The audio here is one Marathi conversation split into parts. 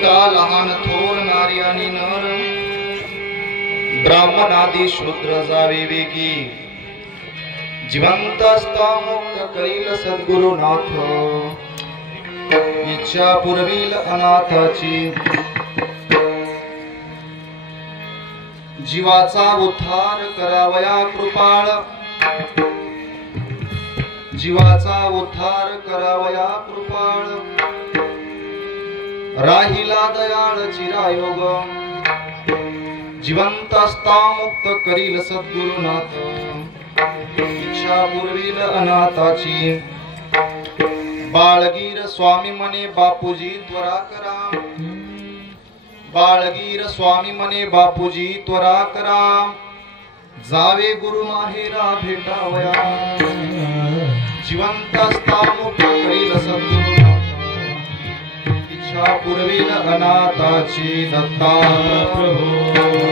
मोठा लहान थोर नारी आणि नर ब्राह्मण आदी शूद्र जावे वेगी जिवंत असता मुक्त करील सद्गुरुनाथ इच्छा पुरवील अनाथाची जीवाचा उद्धार करावया कृपाळ जीवाचा उद्धार करावया कृपाळ राहिला दयाळ चिरायोग जिवंत असता मुक्त करील सद्गुरुनाथ इच्छा पुरवील अनाथाची बाळगीर स्वामी मने बापूजी त्वरा करा बाळगीर स्वामी मने बापूजी त्वरा करा जावे गुरु माहेरा भेटावया जिवंत असता मुक्त करील सद्गुरुनाथ इच्छा पुरवील अनाथाची दत्ता प्रभू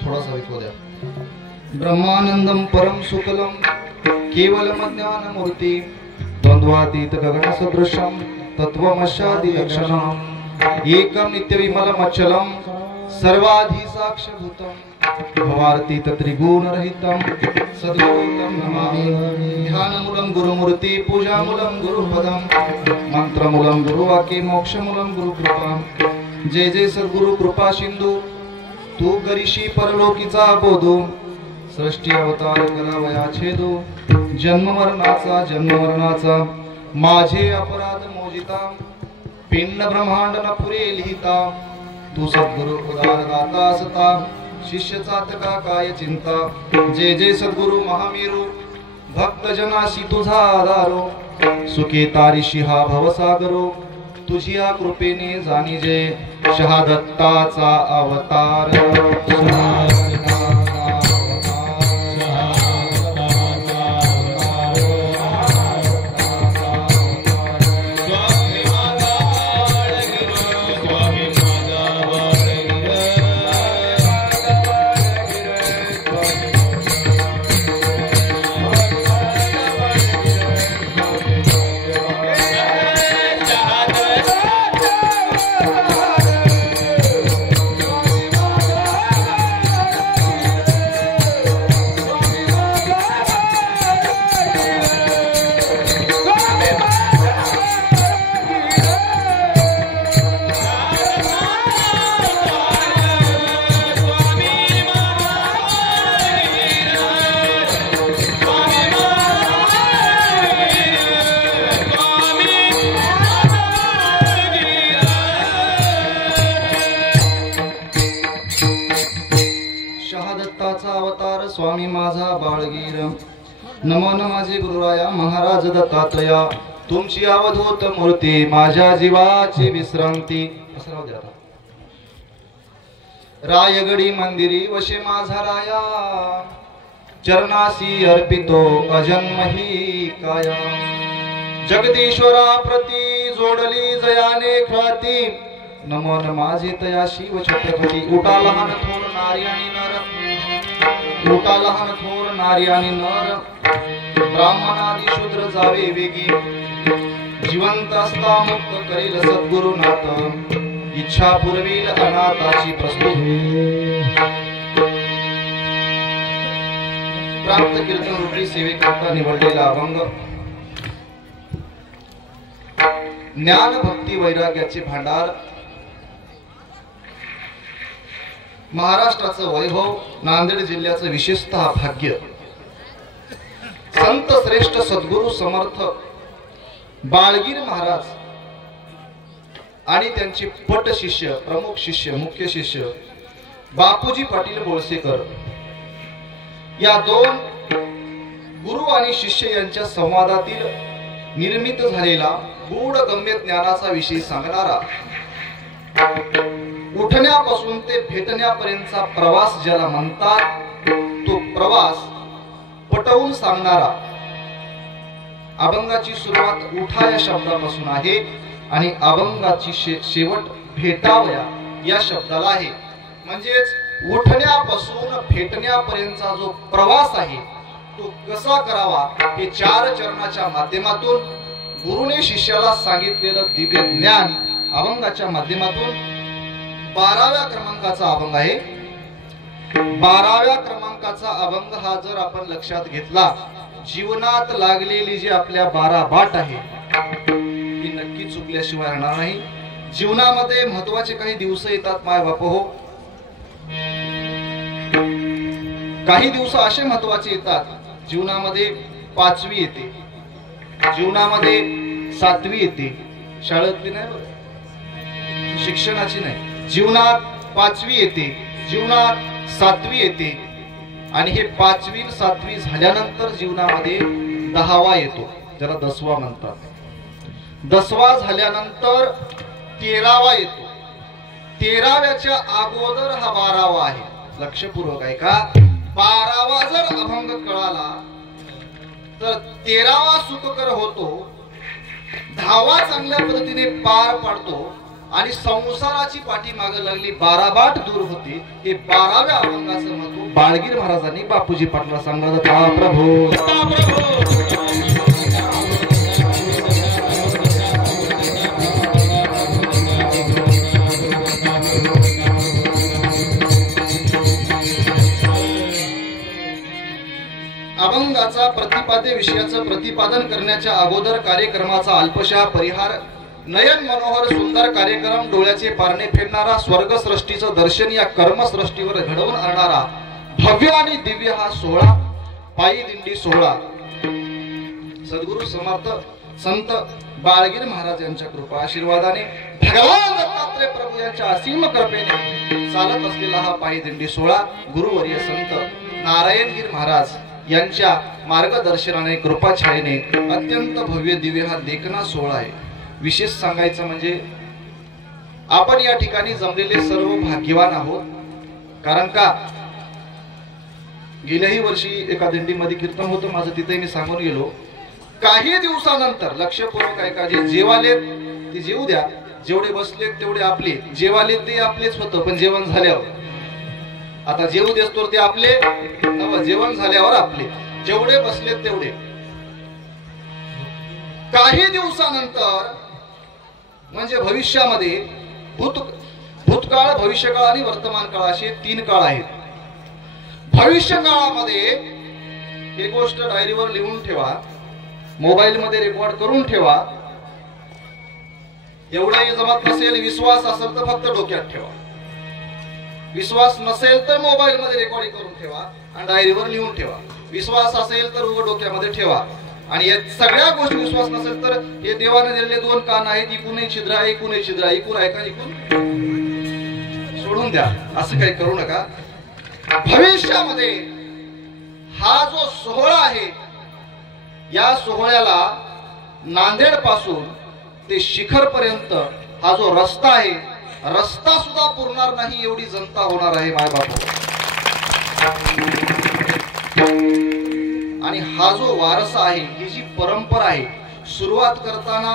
थोडासा विकू द्या ब्रह्मानंदम परम सुकलम केवलम ज्ञान मूर्ति द्वंद्वातीत गगन सदृशम तत्वमशादि लक्षणम एकम नित्य विमलम अचलम सर्वाधि साक्षभूतम भवार्तीत त्रिगुण रहितम सद्गुरुं नमामि ध्यानमूलं गुरुमूर्ति पूजामूलं गुरुपदम मंत्रमूलं गुरुवाक्ये मोक्षमूलं गुरुकृपा जय जय सद्गुरु कृपा सिंधू तू करीशी परलोकीचा बोधू सृष्टी अवतार करावया छेदू जन्म मरणाचा माझे अपराध मोजिता पिंड ब्रह्मांड न पुरे लिहिता तू सद्गुरु उदार दाता असता शिष्य चातका काय चिंता जय जय सद्गुरु महामेरू भक्त जनाशी तुझा आधारो सुखे तारीशी हा भवसागरो तुझिया कृपेने जाणी जे शहादत्ताचा अवतार स्वामी माझा बाळगीर नमन माझे गुरुराया महाराज दत्तात्रया तुमची अवधूत मूर्ती माझ्या जीवाची विश्रांती रायगडी मंदिरी वशे माझा राया चरणासी अर्पितो अजन्मही काया जगदीश्वरा प्रती जोडली जयाने ख्याती नमन माझे तया शिव छत्रपती. उठा लहान थोर नारी आणि नर, उठा लहान थोर नारी आणि नर, ब्राह्मणादी शूद्र जावे वेगी, जिवंत असता मुक्त करील सद्गुरुनाथ, इच्छा पुरवील अनाथाची प्रस्तुती. प्राप्त कीर्तन रूपी सेवेकरता निवडलेला अभंग ज्ञान भक्ती वैराग्याचे भांडार, महाराष्ट्राचं वैभव, नांदेड जिल्ह्याचं विशेषतः भाग्य, संत श्रेष्ठ सद्गुरु समर्थ बाळगीर महाराज आणि त्यांचे पट शिष्य, प्रमुख शिष्य, मुख्य शिष्य बापूजी पाटील बोळसेकर या दोन गुरु आणि शिष्य यांच्या संवादातील निर्मित झालेला गूढ गम्य ज्ञानाचा विषय सांगणारा, उठण्यापासून ते भेटण्यापर्यंतचा प्रवास ज्याला म्हणतात, तो प्रवास पटवून सांगणारा अभंगाची सुरुवात उठा या शब्दापासून आहे आणि अभंगाची शेवट भेटावया या शब्दाला आहे. म्हणजेच उठण्यापासून भेटण्यापर्यंतचा जो प्रवास आहे तो कसा करावा हे 4 चरणाच्या माध्यमातून गुरुने शिष्याला सांगितलेलं दिव्य ज्ञान अभंगाच्या माध्यमातून 12व्या क्रमांकाचा अभंग आहे. 12व्या क्रमांकाचा अभंग हा जर आपण लक्षात घेतला, जीवनात लागलेली जी आपल्या 12 बाट आहे ती नक्की चुकल्याशिवाय राहणार नाही. जीवनामध्ये महत्वाचे काही दिवस येतात माय बाप हो, काही दिवस असे महत्वाचे येतात जीवनामध्ये. 5वी येते, जीवनामध्ये 7वी येते, शाळेतली नाही, शिक्षणाची नाही. जीवनात 5वी येते, जीवनात 7वी येते आणि हे 5वी 7वी झाल्यानंतर जीवनामध्ये 10वा येतो, ज्याला 10वा म्हणतात. 10वा झाल्यानंतर 13वा येतो, 13व्याच्या अगोदर हा 12वा आहे. लक्षपूर्वक आहे का? 12वा जर अभंग कळाला तर 13वा सुखकर होतो, 10वा चांगल्या पद्धतीने पार पाडतो आणि संसाराची पाठीमाग लागली 12 बाट दूर होते. हे 12व्या अभंगाचं महत्व बाळगीर महाराजांनी बापूजी पाटला सांगितलं. प्रभू अभंगाचा प्रतिपाद्य विषयाचं प्रतिपादन करण्याच्या अगोदर कार्यक्रमाचा अल्पशा परिहार, नयन मनोहर सुंदर कार्यक्रम, डोळ्याचे पारणे फेडणारा, स्वर्ग सृष्टीचं दर्शन या कर्मसृष्टीवर घडवून आणणारा भव्य आणि दिव्य हा सोहळा, पायी दिंडी सोहळा सद्गुरु समर्थ संत बाळगीर महाराज यांच्या कृपा आशीर्वादाने, भगवान दत्तात्रय प्रभू यांच्या असीम कृपेने चालत असलेला हा पायी दिंडी सोहळा गुरुवर्य संत नारायणगीर महाराज यांच्या मार्गदर्शनाने, कृपाछायेने अत्यंत भव्य दिव्य हा देखना सोहळा आहे. विशेष सांगायचं म्हणजे आपण या ठिकाणी जमलेले सर्व भाग्यवान आहोत. कारण का गेल्याही वर्षी एका दिंडीमध्ये कीर्तन होतं माझं, तिथे मी सांगून गेलो. काही दिवसानंतर लक्षपूर्वक ऐका, जे जेवाले ते जेवू द्या, जेवढे बसले तेवढे आपले, जेवाले ते आपलेच होतं, पण जेवण झाल्यावर आता जेवू देतो ते आपले नव, जेवण झाल्यावर आपले, जेवढे बसले तेवढे. काही दिवसानंतर म्हणजे भविष्यामध्ये भूतकाळ, भविष्यकाळ आणि वर्तमान काळ असे 3 काळ आहेत. भविष्य काळामध्ये ही गोष्ट डायरीवर लिहून ठेवा, मोबाईल मध्ये रेकॉर्ड करून ठेवा. एवढाही जमत नसेल, विश्वास असेल तर फक्त डोक्यात ठेवा, विश्वास नसेल तर मोबाईल मध्ये रेकॉर्डिंग करून ठेवा आणि डायरीवर लिहून ठेवा. विश्वास असेल तर उघड डोक्यामध्ये ठेवा. आणि या सगळ्या गोष्टी विश्वास नसेल तर हे देवाने दिलेले 2 कान आहेत, इकूनही छिद्र आहे, इकूनही छिद्र आहे, इकून ऐका, इकून सोडून द्या, असं काही करू नका. भविष्यामध्ये हा जो सोहळा आहे, या सोहळ्याला नांदेड पासून ते शिखर पर्यंत हा जो रस्ता आहे, रस्ता सुद्धा पुरणार नाही एवढी जनता होणार आहे माय बाप. आणि हा जो वारसा आहे, ही जी परंपरा आहे, सुरुवात करताना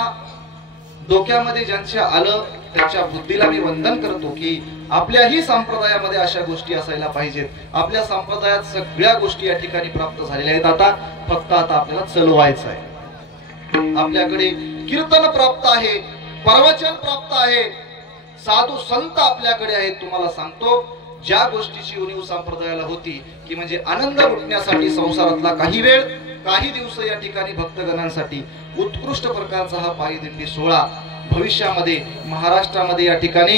डोक्यामध्ये ज्यांच्या आलं त्यांच्या बुद्धीला मी वंदन करतो की आपल्याही संप्रदायामध्ये अशा गोष्टी असायला पाहिजेत. आपल्या संप्रदायात सगळ्या गोष्टी या ठिकाणी प्राप्त झालेल्या आहेत. आता आपल्याला चलवायचं आहे. आपल्याकडे कीर्तन प्राप्त आहे, प्रवचन प्राप्त आहे, साधू संत आपल्याकडे आहेत. तुम्हाला सांगतो ज्या गोष्टीची उणीव संप्रदायाला होती की म्हणजे आनंद लुटण्यासाठी संसारातला काही वेळ काही दिवस या ठिकाणी भक्तगणांसाठी उत्कृष्ट प्रकारचा हा पायीदिंडी सोहळा भविष्यामध्ये महाराष्ट्रामध्ये या ठिकाणी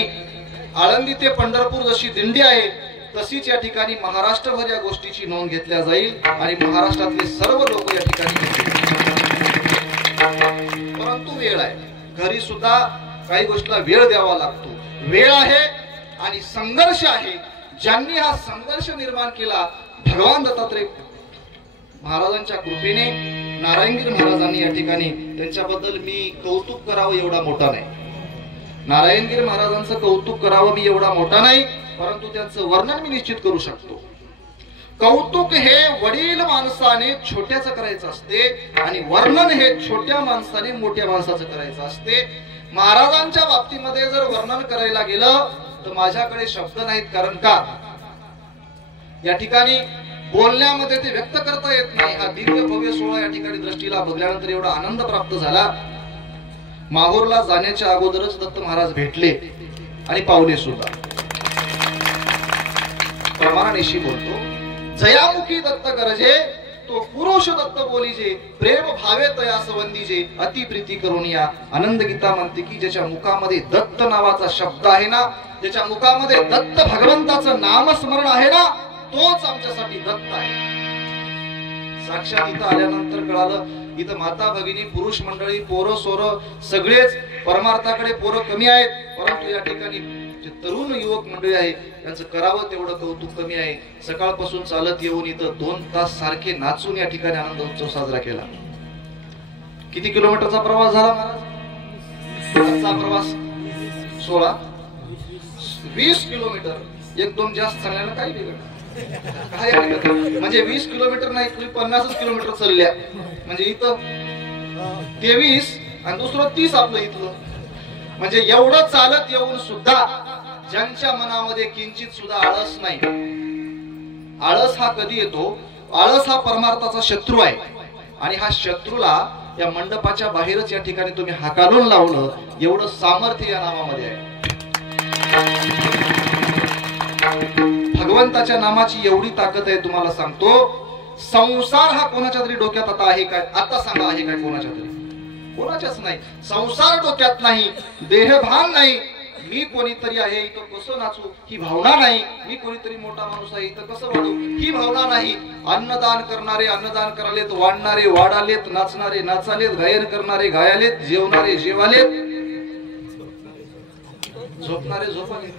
आळंदी ते पंढरपूर जशी दिंडी आहे तशीच या ठिकाणी महाराष्ट्रभर या गोष्टीची नोंद घेतल्या जाईल आणि महाराष्ट्रातले सर्व लोक या ठिकाणी परंतु वेळ आहे. घरी सुद्धा काही गोष्टीला वेळ द्यावा लागतो. वेळ आहे आणि संघर्ष आहे. ज्यांनी हा संघर्ष निर्माण केला भगवान दत्तात्रय महाराजांच्या कृपेने नारायणगिरी महाराजांनी या ठिकाणी त्यांच्याबद्दल मी कौतुक करावं एवढा मोठा नाही. नारायणगिरी महाराजांचं कौतुक करावं मी एवढा मोठा नाही, परंतु त्यांचं वर्णन मी निश्चित करू शकतो. कौतुक हे वडील माणसाने छोट्याचं करायचं असते आणि वर्णन हे छोट्या माणसाने मोठ्या माणसाचं करायचं असते. महाराजांच्या बाबतीमध्ये जर वर्णन करायला गेलं तर माझ्याकडे शब्द नाहीत. कारण का या ठिकाणी बोलण्यामध्ये ते व्यक्त करता येत नाही. हा दिव्य भव्य सोहळा या ठिकाणी दृष्टीला बघल्यानंतर एवढा आनंद प्राप्त झाला. माहूरला जाण्याच्या अगोदरच दत्त महाराज भेटले आणि पावले सुद्धा. प्रमाणानेशी बोलतो जयामुखी दत्त गरजे तो पुरुष दत्त बोलीजे प्रेम भावे तया संबंधीजे अति प्रीती करून या. आनंद गीता म्हणते की ज्याच्या मुखामध्ये दत्त नावाचा शब्द आहे ना, ज्याच्या मुखामध्ये दत्त भगवंताचं नामस्मरण आहे ना, तोच आमच्यासाठी दत्त आहे. साक्षात इथं आल्यानंतर कळालं इथं माता भगिनी पुरुष मंडळी पोरं सोरं सगळेच परमार्थाकडे पोरं कमी आहेत, परंतु या ठिकाणी जे तरुण युवक मंडळी आहे त्यांचं करावं तेवढं कौतुक कमी आहे. सकाळपासून चालत येऊन इथं 2 तास सारखे नाचून या ठिकाणी आनंद उत्सव साजरा केला. किती किलोमीटरचा प्रवास झाला महाराज? आजचा प्रवास 16 20 किलोमीटर. 1-2 जास्त चालण्याला काही बिघडलं काय म्हणजे 20 किलोमीटर नाही तुम्ही 50 किलोमीटर चालल्या म्हणजे इथं 23 आणि दुसरं 30 आपलं इथलं म्हणजे एवढं चालत येऊन सुद्धा ज्यांच्या मनामध्ये किंचित सुद्धा आळस नाही. आळस हा कधी येतो? आळस हा परमार्थाचा शत्रू आहे आणि हा शत्रूला या मंडपाच्या बाहेरच या ठिकाणी तुम्ही हाकालून लावलं एवढं सामर्थ्य या नावामध्ये आहे. भगवंताच्या नामाची एवढी ताकद आहे. तुम्हाला सांगतो संसार हा कोणाच्या तरी डोक्यात आता आहे काय? आता सांगा आहे काय कोणाच्या तरी? कोणाच्याच नाही. संसार डोक्यात नाही, देहभान नाही. मी कोणीतरी आहे इथं कसं नाचू ही भावना नाही. मी कोणीतरी मोठा माणूस आहे इथं कसं वाढू ही भावना नाही. अन्नदान करणारे अन्नदान करालेत, वाढणारे वाढालेत, नाचणारे नाचालेत, गायन करणारे गायालेत, जेवणारे जेवालेत, झोपणारे झोपालेत.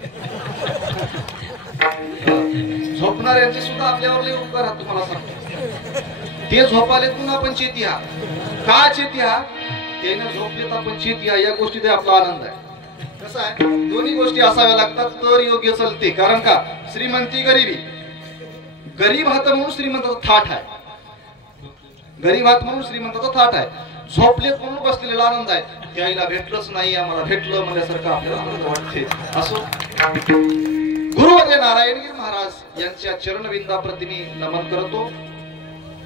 झोपणाऱ्यांचे सुद्धा आपल्यावर लय उपकार आहेत. तुम्हाला सांगतो ते झोपालेत पुन्हा आपण चेतिया का चेतिया त्याने झोपलेत आपण चेतिया या गोष्टीत आपला आनंद आहे. कसं आहे दोन्ही गोष्टी असाव्या लागतात तर योग्य चालते. कारण का श्रीमंती गरिबी गरीब हात म्हणून श्रीमंताचा थाट आहे. गरीब हात म्हणून श्रीमंताचा थाट आहे. झोपलेत म्हणून बसलेला आनंद आहे. त्याला भेटलंच नाही आम्हाला भेटलं म्हणल्यासारखं आपल्याला आनंद वाटते. असो गुरुवर्य नारायणगिरी महाराज यांच्या चरणविंदाप्रती मी नमन करतो.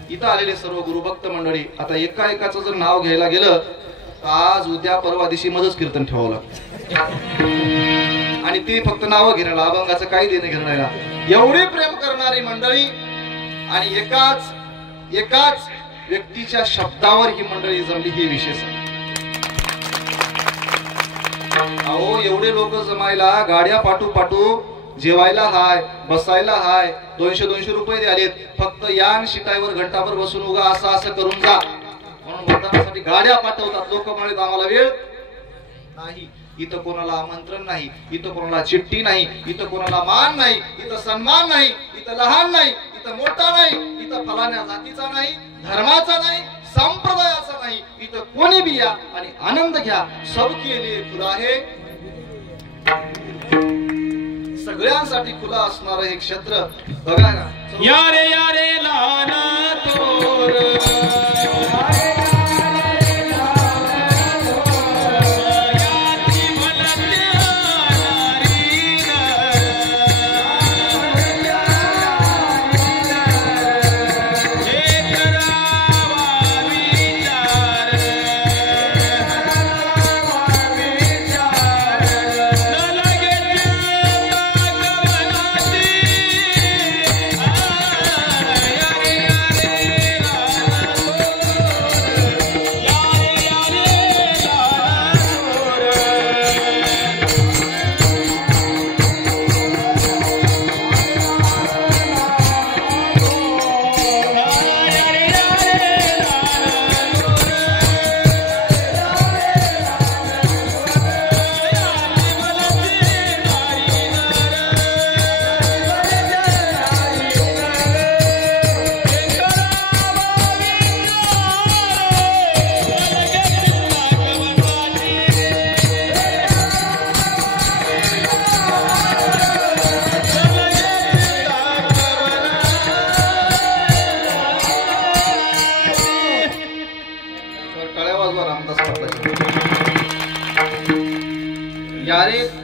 इथं आलेले सर्व गुरुभक्त मंडळी आता एका एकाचं जर नाव घ्यायला गेलं तर आज उद्या परवा दिवशी मध्येच कीर्तन ठेवावं लागतं आणि ते फक्त नावं घेण्याला अभंगाचं काही देणं घेणं नाही. एवढी प्रेम करणारी मंडळी आणि एकाच व्यक्तीच्या शब्दावर ही मंडळी जमली हे विशेष आहे. अहो एवढे लोक जमायला गाड्या पाठू जेवायला हाय बसायला हाय 200 रुपये द्यालेत. फक्त यान शिटाईवर घंटाभर बसून उगा असं करून जा म्हणून मतदानासाठी गाड्या पाठवतात लोक. म्हणत आम्हाला वेळ नाही. इथं कोणाला आमंत्रण नाही, इथं कोणाला चिठ्ठी नाही, इथं कोणाला मान नाही, इथं सन्मान नाही, इथं लहान नाही, इथं मोठा नाही, इथं फलाण्या जातीचा नाही, धर्माचा नाही, संप्रदायाचा नाही. इथं कोणी बी या आणि आनंद घ्या. सबके लिए खुला आहे. सगळ्यांसाठी खुला असणारं हे क्षेत्र बघा ना. यारे यारे लाना तोर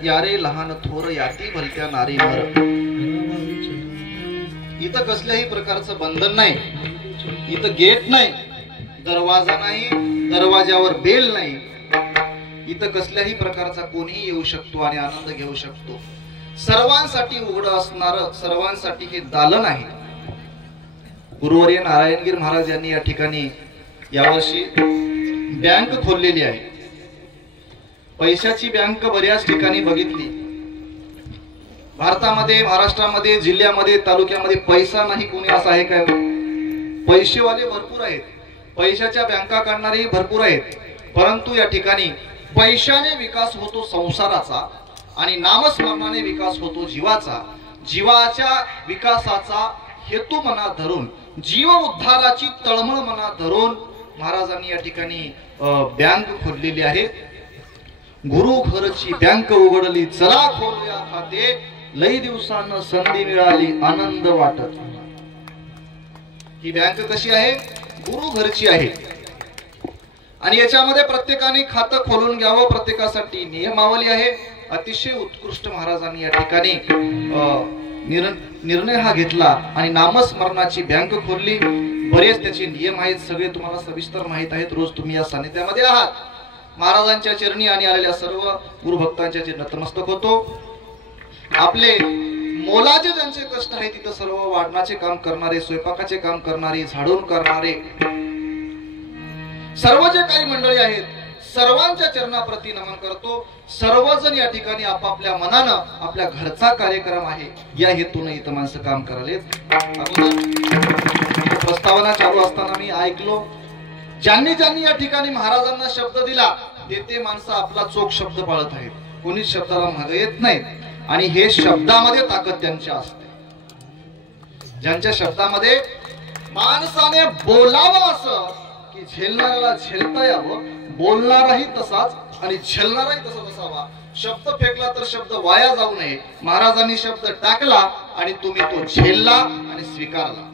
यारे लहान थोर याती भलत्या नारी मर. इथं कसल्याही प्रकारचं बंधन नाही, इथं गेट नाही, दरवाजा नाही, दरवाजावर बेल नाही. इथं कसल्याही प्रकारचा कोणीही येऊ शकतो आणि आनंद घेऊ शकतो. सर्वांसाठी उघड असणार, सर्वांसाठी हे दालन आहे. गुरुवर्य नारायणगिरी महाराज यांनी या ठिकाणी यावर्षी बँक खोललेली आहे. पैशाची बँक बऱ्याच ठिकाणी बघितली. भारतामध्ये, महाराष्ट्रामध्ये, जिल्ह्यामध्ये, तालुक्यामध्ये पैसा नाही कोणी असं आहे काय? पैसेवाले भरपूर आहेत, पैशाच्या बँका काढणारे भरपूर आहेत. परंतु या ठिकाणी पैशाने विकास होतो संसाराचा आणि नामस्मरणाने विकास होतो जीवाचा. जीवाच्या विकासाचा हेतू मनात धरून, जीव उद्धाराची तळमळ मनात धरून महाराजांनी या ठिकाणी बँक खोललेली आहे. गुरु घरची बँक उघडली, चला खोलूया खाते, लई दिवसानं संधी मिळाली, आनंद वाटत. ही बँक कशी आहे? गुरु घरची आहे. आणि याच्यामध्ये प्रत्येकाने खातं खोलून घ्यावं, प्रत्येकासाठी नियमावली आहे. अतिशय उत्कृष्ट महाराजांनी या ठिकाणी निर्णय हा घेतला आणि नामस्मरणाची बँक खोलली. बरेच त्याचे नियम आहेत, सगळे तुम्हाला सविस्तर माहित आहेत. रोज तुम्ही या सानिध्यामध्ये आहात. महाराजांच्या चरणी आणि आलेल्या सर्व गुरुभक्तांच्या चरणी नतमस्तक होतो. आपले मोलाचे ज्यांचे कष्ट आहेत तिथं सर्व वाढण्याचे काम करणारे, स्वयंपाकाचे काम करणारे, झाडून करणारे सर्व जे काही मंडळी आहेत, सर्वांच्या चरणाप्रती नमन करतो. सर्वजण या ठिकाणी आपापल्या मनानं आपल्या घरचा कार्यक्रम आहे या हेतूने इथं माणसं काम करालेत. प्रस्तावना चालू असताना मी ऐकलो, ज्यांनी ज्यांनी या ठिकाणी महाराजांना शब्द दिला ते माणसं आपला चोख शब्द पाळत आहेत. कोणीच शब्दाला मागे येत नाहीत आणि हे शब्दामध्ये ताकद त्यांच्या असते. ज्यांच्या शब्दामध्ये माणसाने बोलावं असं की झेलणाऱ्याला झेलता यावं, बोलणाराही तसाच आणि झेलणाराही तसाच असावा. शब्द फेकला तर शब्द वाया जाऊ नये. महाराजांनी शब्द टाकला आणि तुम्ही तो झेलला आणि स्वीकारला.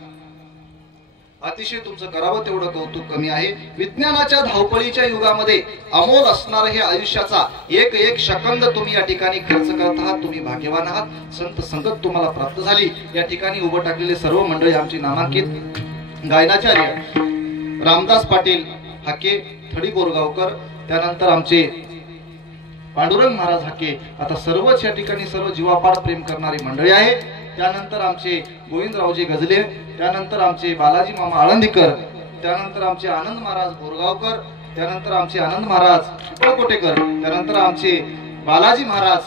अतिशय तुमचं करावं तेवढं कौतुक कमी आहे. विज्ञानाच्या धावपळीच्या युगामध्ये अमोल असणार हे आयुष्याचा एक एक सेकंद तुम्ही या ठिकाणी खर्च करत आहात. तुम्ही भाग्यवान आहात. संत संगत तुम्हाला प्राप्त झाली. या ठिकाणी उभं टाकलेले सर्व मंडळी आमची नामांकित गायनाचार्य रामदास पाटील हाके, थडी बोरगावकर, त्यानंतर आमचे पांडुरंग महाराज हाके, आता सर्वच या ठिकाणी सर्व जीवापाड प्रेम करणारी मंडळी आहे. त्यानंतर आमचे गोविंदरावजी गजले, त्यानंतर आमचे बालाजी मामा आळंदीकर, त्यानंतर आमचे आनंद महाराज बोरगावकर, त्यानंतर आमचे आनंद महाराज कोटेकर, त्यानंतर आमचे बालाजी महाराज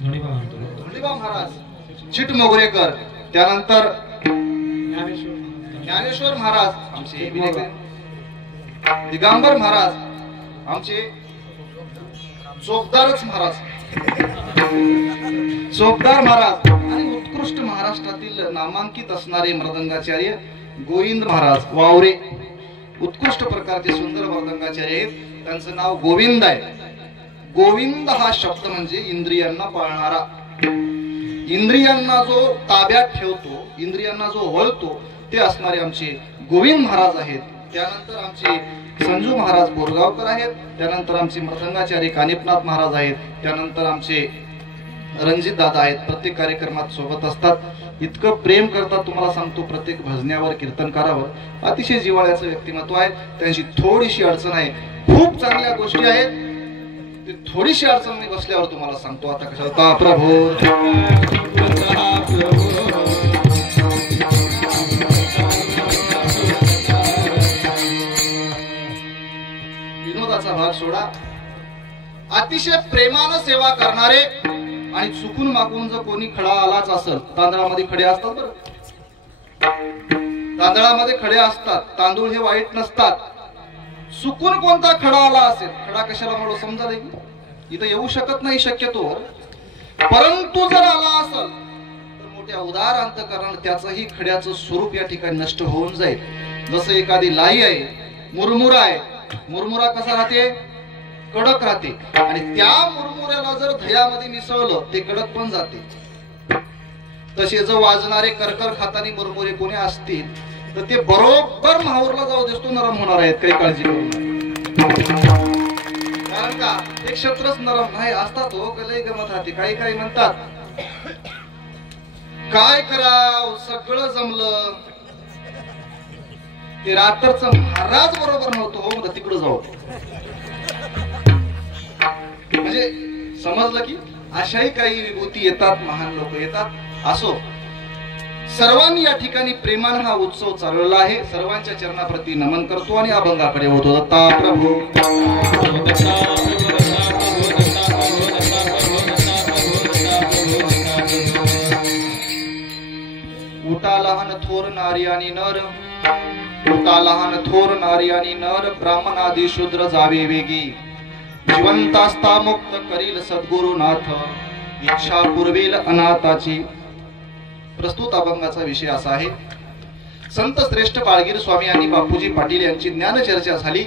धोंडीबा महाराज चिटमोगरेकर, त्यानंतर ज्ञानेश्वर महाराज आमचे, दिगंबर महाराज आमचे, चोपदारच महाराज, चोपदार महाराज आणि उत्कृष्ट महाराष्ट्रातील नामांकित असणारे मृदंगाचार्य गोविंद महाराज वावरे, उत्कृष्ट प्रकारचे सुंदर मृदंगाचार्य आहेत. त्यांचं नाव गोविंद आहे. गोविंद हा शब्द म्हणजे इंद्रियांना पाळणारा, इंद्रियांना जो ताब्यात ठेवतो, इंद्रियांना जो वळतो ते असणारे आमचे गोविंद महाराज आहेत. त्यानंतर आमचे संजू महाराज बोरगावकर आहेत. त्यानंतर आमचे मृदंगाचार्य कानिपनाथ महाराज आहेत. त्यानंतर आमचे रणजित दादा आहेत. प्रत्येक कार्यक्रमात सोबत असतात. इतकं प्रेम करतात तुम्हाला सांगतो. प्रत्येक भजन्यावर, कीर्तनकारावर अतिशय जिव्हाळ्याचं व्यक्तिमत्व आहे. त्यांची थोडीशी अडचण आहे. खूप चांगल्या गोष्टी आहेत, ते थोडीशी अडचण बसल्यावर तुम्हाला सांगतो. आता कशा प्रभू विनोदाचा भाग सोडा. अतिशय प्रेमानं सेवा करणारे आणि चुकून मागून जर कोणी खडा आलाच असेल, तांदळामध्ये खडे असतात बरं, तांदळामध्ये खडे असतात, तांदूळ हे वाईट नसतात. चुकून कोणता खडा आला असेल, खडा कशाला म्हणून समजा नाही, इथं येऊ शकत नाही शक्यतो, परंतु जर आला असेल तर मोठ्या उदार अंतकरणाने त्याचंही खड्याचं स्वरूप या ठिकाणी नष्ट होऊन जाईल. जसं एखादी लाई आहे, मुरमुरा आहे, मुरमुरा कसा राहते, कडक राहते, आणि त्या मुरमुऱ्याला जर दह्यामध्ये मिसळलं ते कडक पण जाते. तसे जर वाजणारे करकर खातानी मुरमुरे कोणी असतील तर ते बरोबर माहूरला जाऊ दिसतो नरम होणार आहेत. काही काळजी करू नका. कारण का एक क्षत्रच नरम नाही असतात हो लय गमत राहते. काही काही म्हणतात काय कराव सगळं जमलं ते रात्रच महाराज बरोबर नव्हतं हो मग तिकडं जाऊ. म्हणजे समजलं की अशाही काही विभूती येतात, महान लोक येतात. असो, सर्वांनी या ठिकाणी प्रेमानं हा उत्सव चालवला आहे. सर्वांच्या चरणाप्रती नमन करतो आणि अभंगाकडे होतो. दत्ता प्रभू उठा लहान थोर नारी आणि नर, उठा लहान थोर नारी आणि नर, ब्राह्मण आदी शूद्र जावे वेगी, जिवंतास्ता मुक्त करील सद्गुरुनाथ, इच्छा पुरवेल अनाथाची. प्रस्तुत अभंगाचा विषय असा आहे. संत श्रेष्ठ बाळगीर स्वामी आणि बापूजी पाटील यांची ज्ञान चर्चा झाली.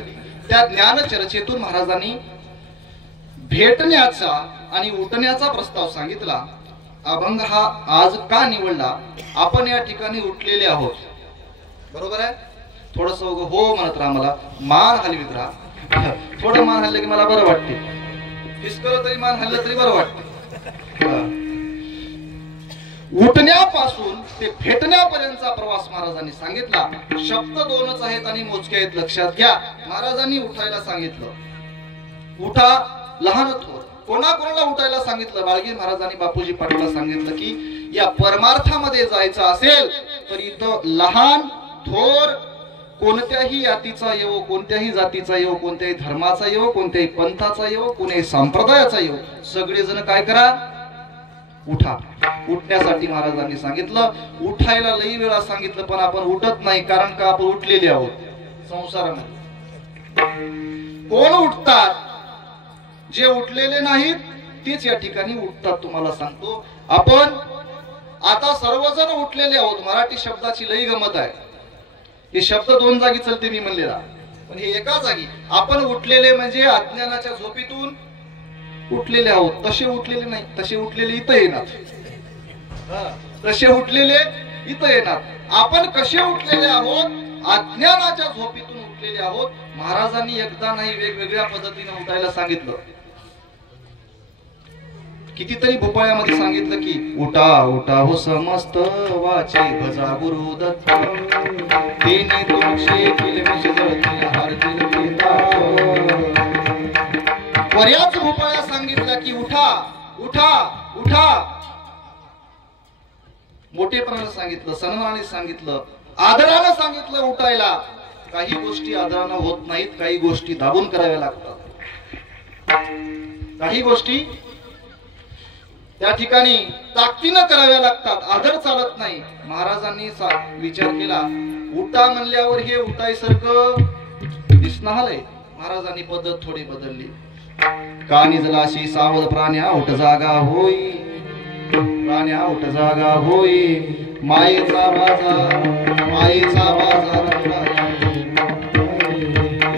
त्या ज्ञान चर्चेतून महाराजांनी भेटण्याचा आणि उठण्याचा प्रस्ताव सांगितला. अभंग हा आज का निवडला? आपण या ठिकाणी उठलेले आहोत, बरोबर आहे. थोडस हो म्हणत राहा, मला मान हलवीत राहा. थोडं मान हल्लं की मला बरं वाटते, फिसकलं तरी मान हल्लं तरी बरं वाटते. उठण्यापासून ते भेटण्यापर्यंतचा प्रवास महाराजांनी सांगितला. शब्द दोनच आहेत आणि मोजके आहेत, लक्षात घ्या. महाराजांनी उठायला सांगितलं, उठा लहान थोर. कोणाकोणाला उठायला सांगितलं? बाळगीर महाराजांनी बापूजी पाटीलला सांगितलं की या परमार्थामध्ये जायचं असेल तर इथं लहान थोर कोणत्याही जातीचा येवो, कोणत्याही जातीचा येवो, कोणत्याही धर्माचा येवो, कोणत्याही पंथाचा येवो, कोणत्याही संप्रदायाचा येवो, सगळेजण काय करा? उठा. उठण्यासाठी महाराजांनी सांगितलं. उठायला लई वेळा सांगितलं पण आपण उठत नाही, कारण का आपण उठलेले आहोत संसारामध्ये. कोण उठतात? जे उठलेले नाहीत तेच या ठिकाणी उठतात. तुम्हाला सांगतो, आपण आता सर्वजण उठलेले आहोत. मराठी शब्दाची लई गमत आहे. हे शब्द दोन जागी चलते मी म्हणलेला, पण हे एका जागी. आपण उठलेले म्हणजे अज्ञानाच्या झोपीतून उठलेले आहोत. तसे उठलेले नाही, तसे उठलेले इथं येणार, तसे उठलेले इथं येणार. आपण कसे उठलेले आहोत? अज्ञानाच्या झोपीतून उठलेले आहोत. महाराजांनी एकदा नाही वेगवेगळ्या पद्धतीने उठायला सांगितलं. कितीतरी भोपाळ्यामध्ये सांगितलं की उठा उठा हो समस्त वाचे भजा गुरु दत्त, तेने तुमचे किलमिश जळतील हारतील पिता. बऱ्याच भोपाळ्या सांगितलं की उठा उठा उठा. मोठेपणाने सांगितलं, सन्मानाने सांगितलं, आदरानं सांगितलं उठायला. काही गोष्टी आदरानं होत नाहीत, काही गोष्टी दाबून कराव्या लागतात, काही गोष्टी त्या ठिकाणी ताकदीनं कराव्या लागतात, आदर चालत नाही. महाराजांनी विचार केला, उठा म्हणल्यावर हे उठायसारखं दिसणारय. महाराजांनी पद्धत थोडी बदलली. कानी जलाशी सावध प्राण्या उठ जागा होई, प्राण्या उठ जागा होई, मायेचा बाजार, मायेचा बाजार.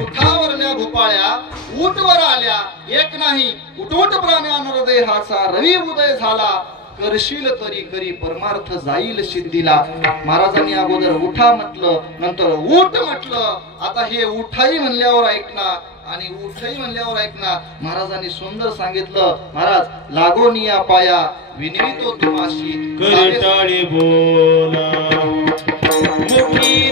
उठावरल्या भोपाळ्या उठवर आल्या, एक नाही उठवट प्राण्या नरदेहाचा रवी उदय झाला. करशील तरी करी परमार्थ जाईल सिद्धीला. महाराजांनी अगोदर उठा म्हटलं, नंतर उठ म्हटलं. आता हे उठाई म्हणल्यावर ऐकणार आणि उठाई म्हणल्यावर ऐकणार. महाराजांनी सुंदर सांगितलं, महाराज लागोनिया पाया विनवितो तुम्हाशी, करताळी बोला मुखी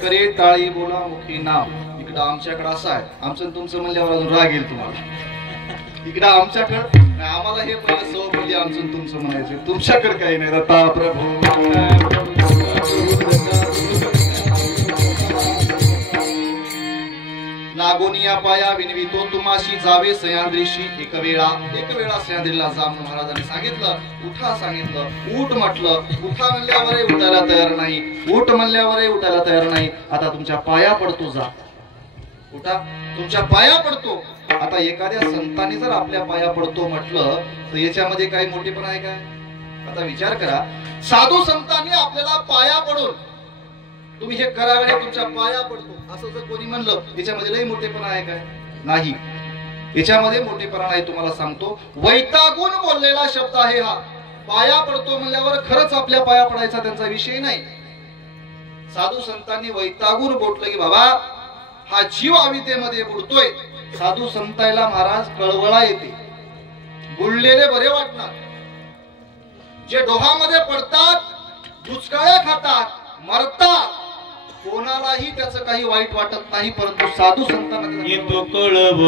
करे टाळी बोला मुखी नाम. इकडं आमच्याकडे असं आहे, आमचं तुमचं म्हणल्यावर अजून राग येईल तुम्हाला. इकडं आमच्याकडं आम्हाला हे पहिलं सौपदी आमचं तुमचं म्हणायचं, तुमच्याकडे काही नाही. दत्ता प्रभू लागोनिया पाया विनवितो तुम्हाशी जावे सह्याद्रीशी एक वेळा सह्याद्रीला जा म्हणून महाराजांनी सांगितलं. उठा सांगितलं, उठ म्हटलं. उठा म्हणल्यावरही उठायला तयार नाही, उठ म्हणल्यावरही उठायला तयार नाही. आता तुमच्या पाया पडतो, जा उठा, तुमच्या पाया पडतो. आता एखाद्या संतांनी जर आपल्या पाया पडतो म्हटलं तर याच्यामध्ये काही मोठेपणा आहे काय? आता विचार करा, साधू संतांनी आपल्याला पाया पडून तुम्ही हे करावे, तुमच्या पाया पडतो असं जर कोणी म्हणलं याच्यामध्ये लई मोठेपणा आहे काय? नाही, याच्यामध्ये मोठेपणा नाही. तुम्हाला सांगतो, वैतागून बोललेला शब्द आहे हा. पाया पडतो म्हणल्यावर खरंच आपल्या पाया पडायचा त्यांचा विषय नाही. साधू संतांनी वैतागून बोललं की बाबा हा जीव अविद्येमध्ये बुडतोय. साधू संतांना महाराज कळवळा येते, बुडलेले बरे वाटणार. जे डोहामध्ये पडतात, दुष्काळ्या खातात, मरतात, कोणालाही त्याचं काही वाईट वाटत नाही. परंतु साधू संतांना येतो कळवळा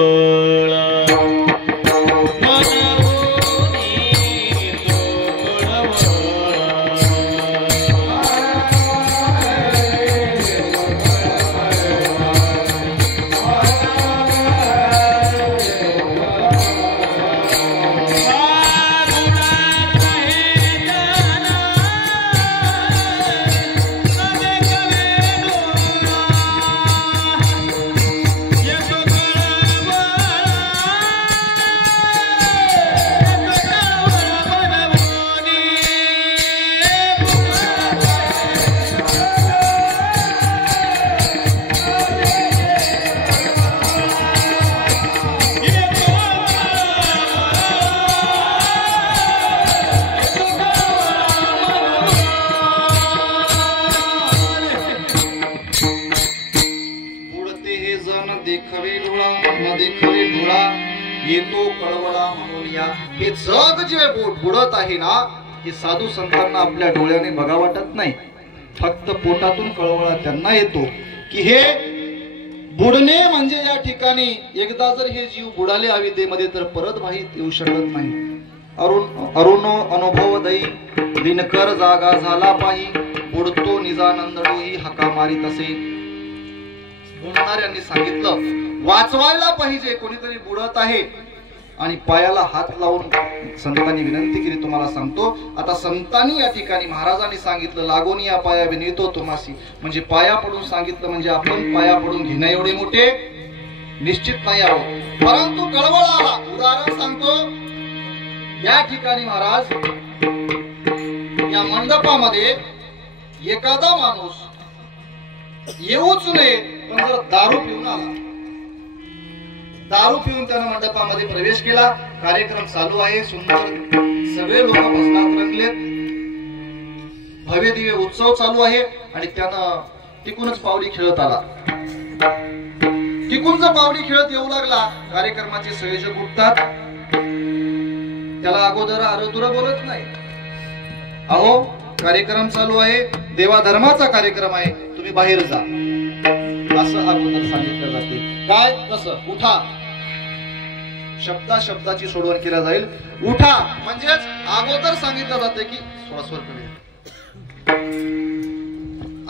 येतो कळवळा म्हणून या. हे जग जे बुडत आहे ना, हे साधू संतांना आपल्या डोळ्याने बघा वाटत नाही. फक्त पोटातून कळवळा त्यांना येतो की हे बुडणे म्हणजे या ठिकाणी एकदा जर हे जीव बुडाले अविद्येमध्ये तर परत बाहेर येऊ शकत नाही. अरुण अनुभव दई दिनकर जागा झाला पाही, बुडतो निजानंद डोही हका मारी तसे. बोलणाऱ्यांनी सांगितलं वाचवायला पाहिजे, कोणीतरी बुडत आहे. आणि पायाला हात लावून संतांनी विनंती केली. तुम्हाला सांगतो, आता संतांनी या ठिकाणी महाराजांनी सांगितलं लागोनी या पाया विनितो तुम्हासी, म्हणजे पाया पडून सांगितलं म्हणजे आपण पाया पडून घेणं एवढे मोठे निश्चित नाही आहोत. परंतु कळवळ आला. उदाहरण सांगतो, या ठिकाणी महाराज या मंडपामध्ये एखादा माणूस येऊच नये पण जर दारू पिऊन आला, दारू पिऊन त्यानं मंडपामध्ये प्रवेश केला, कार्यक्रम चालू आहे, सुंदर सगळे लोक भजनात रंगलेत, भव्य दिव्य उत्सव चालू आहे आणि त्यानं टिकूनच पावली खेळत आला. टिकून जर पावली खेळत येऊ लागला, कार्यक्रमाचे संयोजक उठतात, त्याला अगोदर आरोतुरा बोलत नाही. अहो कार्यक्रम चालू आहे, देवा धर्माचा कार्यक्रम आहे, तुम्ही बाहेर जा असं अगोदर सांगितलं जाते. काय कसं? उठा, शब्दाची सोडवण केला जाईल. उठा म्हणजेच अगोदर सांगितलं जाते की थोडा स्वर कमी,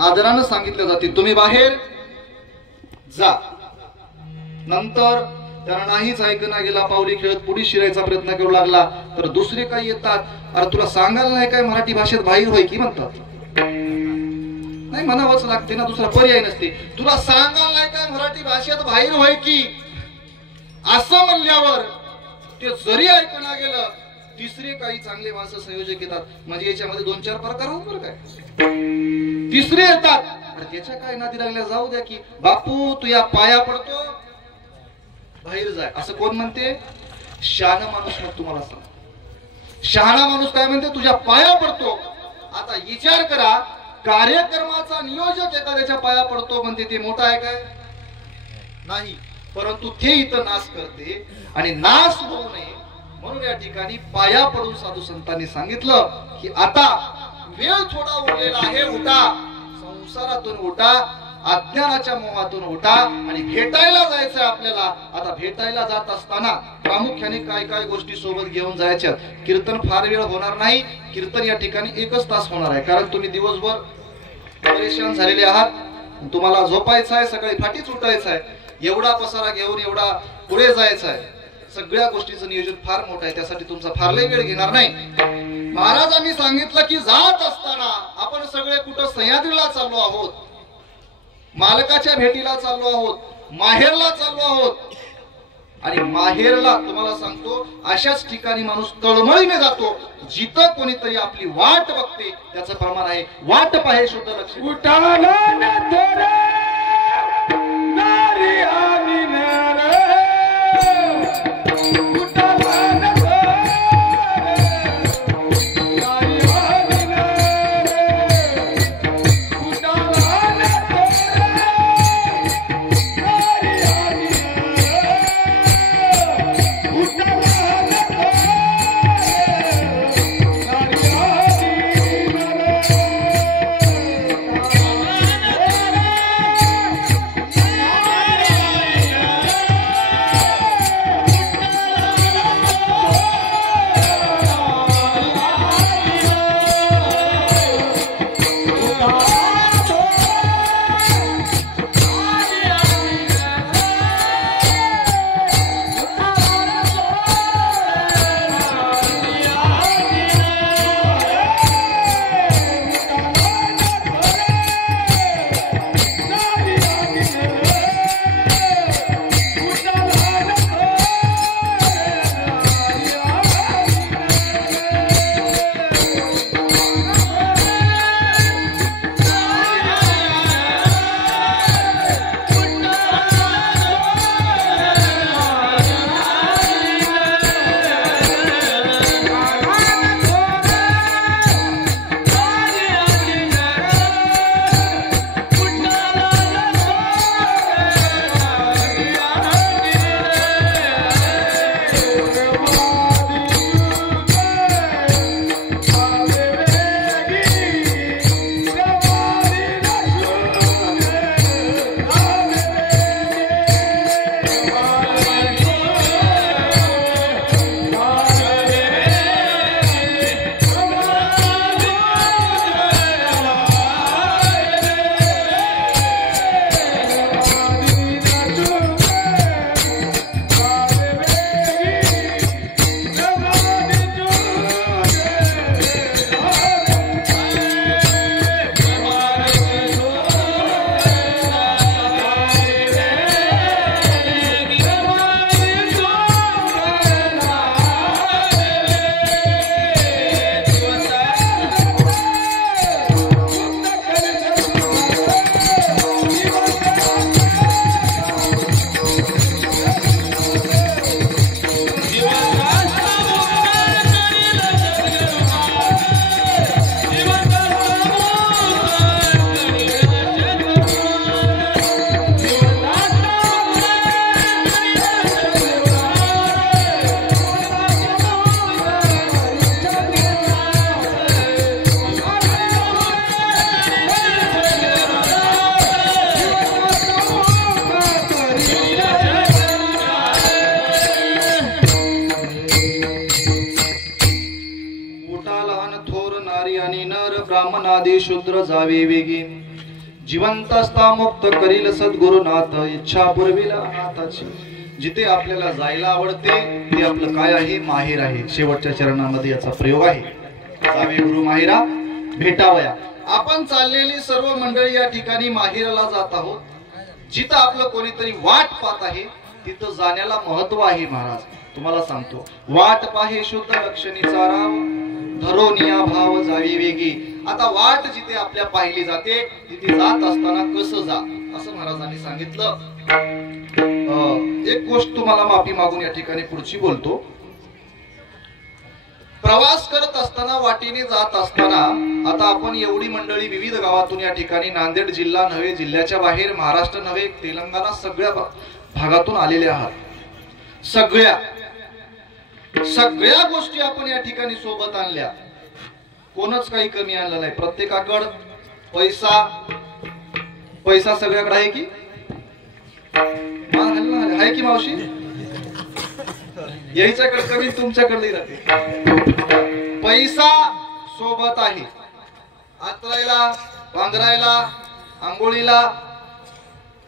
आदरानं सांगितलं जाते तुम्ही बाहेर जा. नंतर त्याला नाहीच ऐकणं गेला, पावली खेळत पुढे शिरायचा प्रयत्न करू लागला तर दुसरे काही येतात, अरे तुला सांगायला नाही काय मराठी भाषेत बाहेर होय की म्हणतात. नाही म्हणावंच लागते ना, दुसरा पर्याय नसते. तुला सांगायला नाही काय मराठी भाषेत बाहेर होय की असं म्हणल्यावर ते जरी ऐकणं गेलं, तिसरे काही चांगले माणसं संयोजक येतात, म्हणजे याच्यामध्ये 2-4 प्रकार होत बरं काय. तिसरे येतात, अरे त्याच्या काय नादी लागल्या, जाऊ द्या की बापू तू या पाया पडतो बाहेर जाय असं कोण म्हणते? शहाणा माणूस. मग तुम्हाला सांग, शहाणा माणूस काय म्हणते? तुझ्या पाया पडतो. आता विचार करा, कार्यक्रमाचा नियोजक एखाद्याच्या पाया पडतो म्हणते ते मोठा आहे काय? नाही. परंतु ते इथं नाश करते आणि नाश होऊ नये म्हणून या ठिकाणी पाया पडून साधू संतांनी सांगितलं की आता वेळ थोडा उरलेला आहे, उठा, संसारातून उठा, अज्ञानाच्या मोहातून उठा आणि भेटायला जायचंय आपल्याला. आता भेटायला जात असताना प्रामुख्याने काय काय गोष्टी सोबत घेऊन जायच्या. कीर्तन फार वेळ होणार नाही. कीर्तन या ठिकाणी 1च तास होणार आहे, कारण तुम्ही दिवसभर परेशान झालेले आहात. तुम्हाला झोपायचं आहे, सकाळी फाटीच उठायचं आहे, एवढा पसारा घेऊन एवढा पुढे जायचं आहे. सगळ्या गोष्टीचं नियोजन फार मोठं आहे, त्यासाठी तुमचा फार लय वेळ घेणार नाही. महाराजांनी सांगितलं की जात असताना आपण सगळे कुठं सह्याद्रीला चाललो आहोत, मालकाच्या भेटीला चाललो आहोत, माहेरला चाललो आहोत. आणि माहेरला तुम्हाला सांगतो अशाच ठिकाणी माणूस तळमळीने जातो जिथं कोणीतरी आपली वाट बघते. त्याचं प्रमाण आहे वाट पाहे शुद्ध लक्ष. ब्राह्मणादी शूद्र जावे वेगी जिवंत असता मुक्त करील सद्गुरुनाथ इच्छा पुरविला नाथाची. जिथे आपल्याला जायला आवडते ते आपलं काय आहे माहेर आहे. शेवटच्या चरणामध्ये याचा प्रयोग आहे. जावे गुरु माहेरा भेटावया. आपण चाललेली सर्व मंडळी या ठिकाणी माहेराला जात आहोत. जिथं आपलं कोणीतरी वाट पाहत आहे तिथं जाण्याला महत्व आहे. महाराज तुम्हाला सांगतो वाट पाहे शुद्ध लक्षणीचा राव धरोनिया भाव जावी वेगी. आता वाट जिथे आपल्या पाहिली जाते तिथे जात असताना कसं जा असं महाराजांनी सांगितलं. एक गोष्ट तुम्हाला माफी मागून या ठिकाणी पुढची बोलतो. प्रवास करत असताना वाटेने जात असताना आता आपण एवढी मंडळी विविध गावातून या ठिकाणी नांदेड जिल्हा नव्हे जिल्ह्याच्या बाहेर महाराष्ट्र नव्हे तेलंगणा सगळ्या भागातून आलेले आहात. सगळ्या गोष्टी आपण या ठिकाणी सोबत आणल्या. कोणच काही कमी आणलं नाही. प्रत्येकाकडे पैसा सगळ्याकडे आहे की आहे की मावशी? याच्याकडे कमी तुमच्याकडे राहते. पैसा सोबत आहे, आतरायला, पांघरायला, आंघोळीला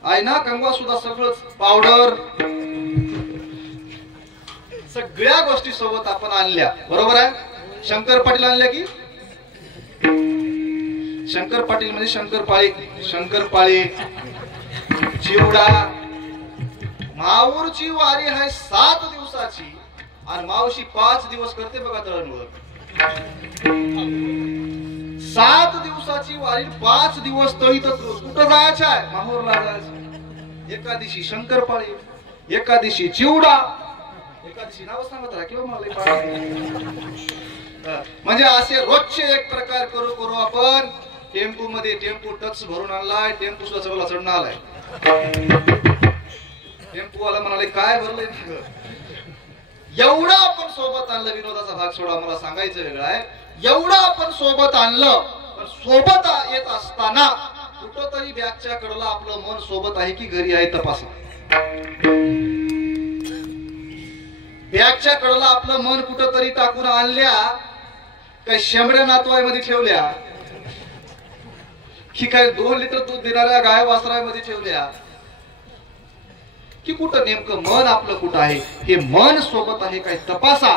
आहे ना, कंगवा सुद्धा सगळंच, पावडर, सगळ्या गोष्टी सोबत आपण आणल्या. बरोबर आहे. शंकर पाटील आणल्या की? शंकर पाटील म्हणजे शंकरपाळे, चिवडा. माहूरची वारी आहे 7 दिवसाची आणि मावशी 5 दिवस करते बघा दळणवळण. 7 दिवसाची वारी 5 दिवस तळीतच. कुठं जायचं आहे? माहूरला जायचं. एका दिवशी शंकरपाळे, एका दिवशी चिवडा, एका दिवशी नाव सांगत राहा किंवा मला. म्हणजे असे रोजचे एक प्रकार करू आपण. टेम्पो मध्ये टेम्पो टच भरून आणलाय, टेम्पो सुद्धा सगळा चढणं आलाय. टेम्पोवाला म्हणाले काय भरलंय? एवढं आपण सोबत आणलं. विनोदाचा भाग सोडा, मला सांगायचं वेगळं आहे. एवढं आपण सोबत आणलं, पण सोबत येत असताना कुठंतरी बॅगच्या कडला आपलं मन सोबत आहे की घरी आहे तपासा. बॅगच्या कडला आपलं मन कुठंतरी टाकून आणल्या काय शेंबड्या नातवाईमध्ये ठेवल्या की काय 2 लिटर दूध देणाऱ्या गाय वासरामध्ये ठेवल्या की कुठं नेमकं मन आपलं कुठं आहे? हे मन सोबत आहे काय तपासा.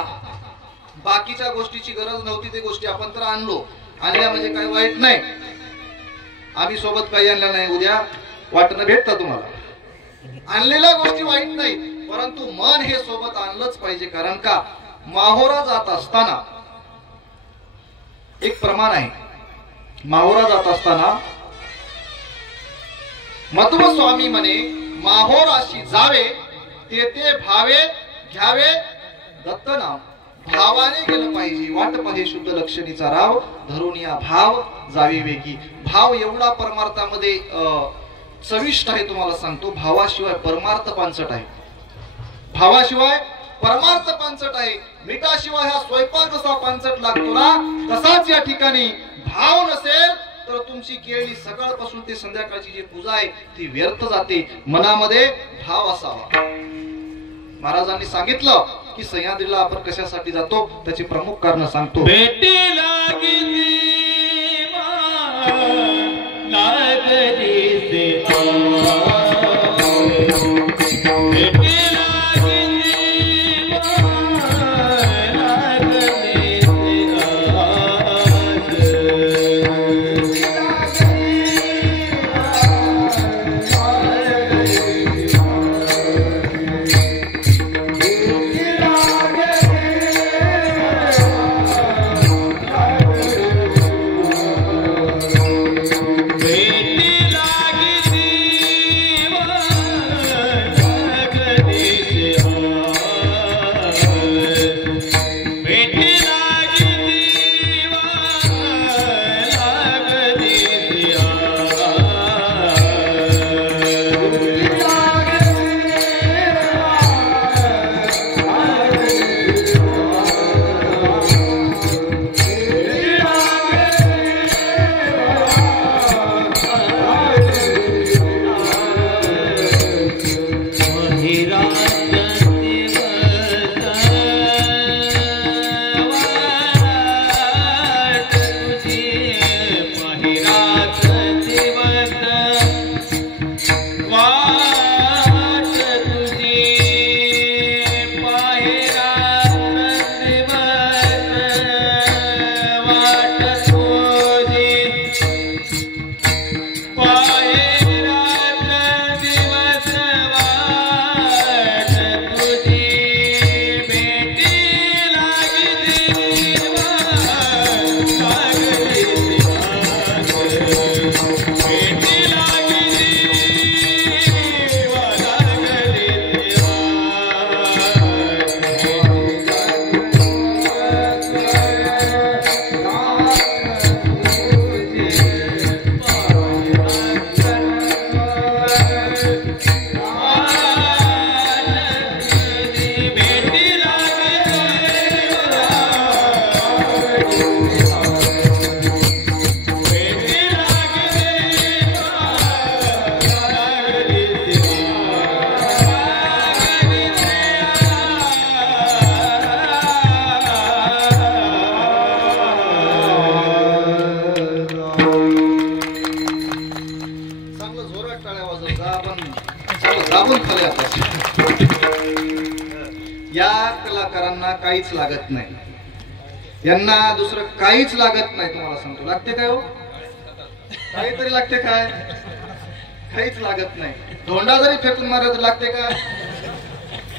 बाकीच्या गोष्टीची गरज नव्हती, ते गोष्टी आपण तर आणल्या म्हणजे काही वाईट नाही. आम्ही सोबत काही आणल्या नाही, उद्या वाटणं भेटतं तुम्हाला. आणलेल्या गोष्टी वाईट नाही, परंतु मन हे सोबत आणलंच पाहिजे. कारण का माहोरा जात असताना एक प्रमाण आहे. माहोरा जात असताना मध्व स्वामी म्हणे माहोराशी जावे तेथे भावे घ्यावे दत्त नाम. भावाने गेलं पाहिजे. वाट पाहे शुद्ध लक्षणीचा राव धरून या भाव जावे वेगी. भाव एवढा परमार्थामध्ये चविष्ट आहे, तुम्हाला सांगतो. भावाशिवाय परमार्थ पानसट आहे. भावाशिवाय परमार्थ पानसट आहे. मिठाशिवाय हा स्वयंपाक जसा पानसट लागतो ना, तसाच या ठिकाणी भाव नसेल तर तुमची केळी सकाळपासून ते संध्याकाळची जी पूजा आहे ती व्यर्थ जाते. मनामध्ये भाव असावा. महाराजांनी सांगितलं की सह्याद्रीला आपण कशासाठी जातो, त्याची प्रमुख कारण सांगतो. बेटी टाळ्या वाजव जा, पण दाबून खाली आता. या कलाकारांना काहीच लागत नाही, यांना दुसरं काहीच लागत नाही. तुम्हाला सांगतो, लागते काय हो? काहीतरी लागते काय? काहीच लागत नाही. धोंडा जरी फेकून मारला तर लागते का?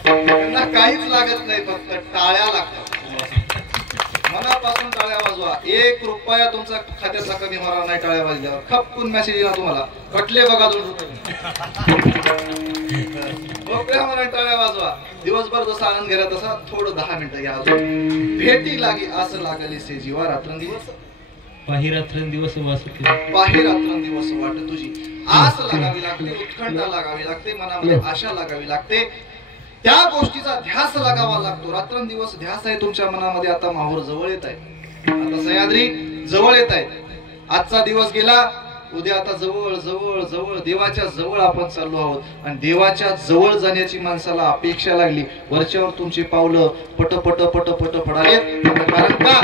त्यांना काहीच लागत नाही, फक्त टाळ्या लागतात. मनापासून टाळ्या वाजवा. 1 रुपया तुमचा खात्याचा कमी होणार नाही टाळ्या वाजल्यावर. खपकून मेसेज येईल तुम्हाला, कटले बघा 2 रुपये. मोकळ्या मनाने टाळ्या वाजवा. दिवसभर जसा आनंद घ्यायला तसा थोडं 10 मिनिटं घ्या. भेटी लागी असं लागली से जीवा रात्रंदिवस, पाही रात्रंदिवस वासुकी, पाही रात्रंदिवस वाट तुझी. आस लागावी लागते, उत्कंठा लागावी लागते, मनामध्ये आशा लागावी लागते, त्या गोष्टीचा ध्यास लागावा लागतो. रात्रंदिवस ध्यास आहे तुमच्या मनामध्ये. आता माहूर जवळ येत आहे, आता सह्याद्री जवळ येत आहे. आजचा दिवस गेला, उद्या आता जवळ जवळ जवळ देवाच्या जवळ आपण चाललो आहोत. आणि देवाच्या जवळ जाण्याची माणसाला अपेक्षा लागली. वरच्यावर तुमची पावलं पट पट पट पट पडालेत. कारण का?